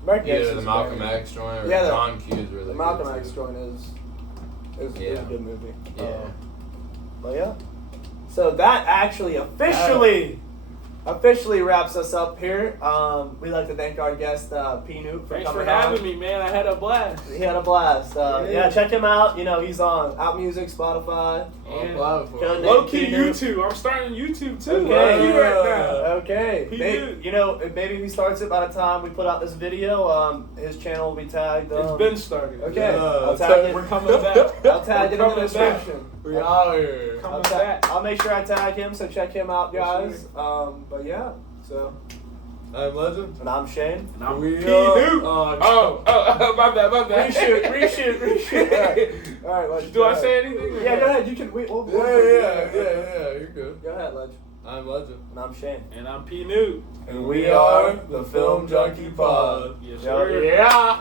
either the Malcolm X joint or John Q's really. The Malcolm X joint is a good movie. Yeah. But yeah. So that actually officially wraps us up here. We'd like to thank our guest, P. Newt, for Thanks coming for having me, man. I had a blast. He had a blast. Check him out. He's on Out Music, Spotify. And low-key YouTube. I'm starting YouTube, too. Okay. Right now. Okay. Maybe if he starts it by the time we put out this video, his channel will be tagged. It's been started. Okay. I'll tag it. We're coming back. I'll tag it in the description. We out here. I'll make sure I tag him, so check him out, guys. But yeah, so. I'm Legend. And I'm Shane. And I'm P. Newt. My bad. Reshoot. All right, Legend. Do I say anything? Yeah, go ahead. You can. Yeah, you're good. Go ahead, Legend. I'm Legend. And I'm Shane. And I'm P. Newt. And we are the Film Junkie Pod. Yes, sir. Yeah.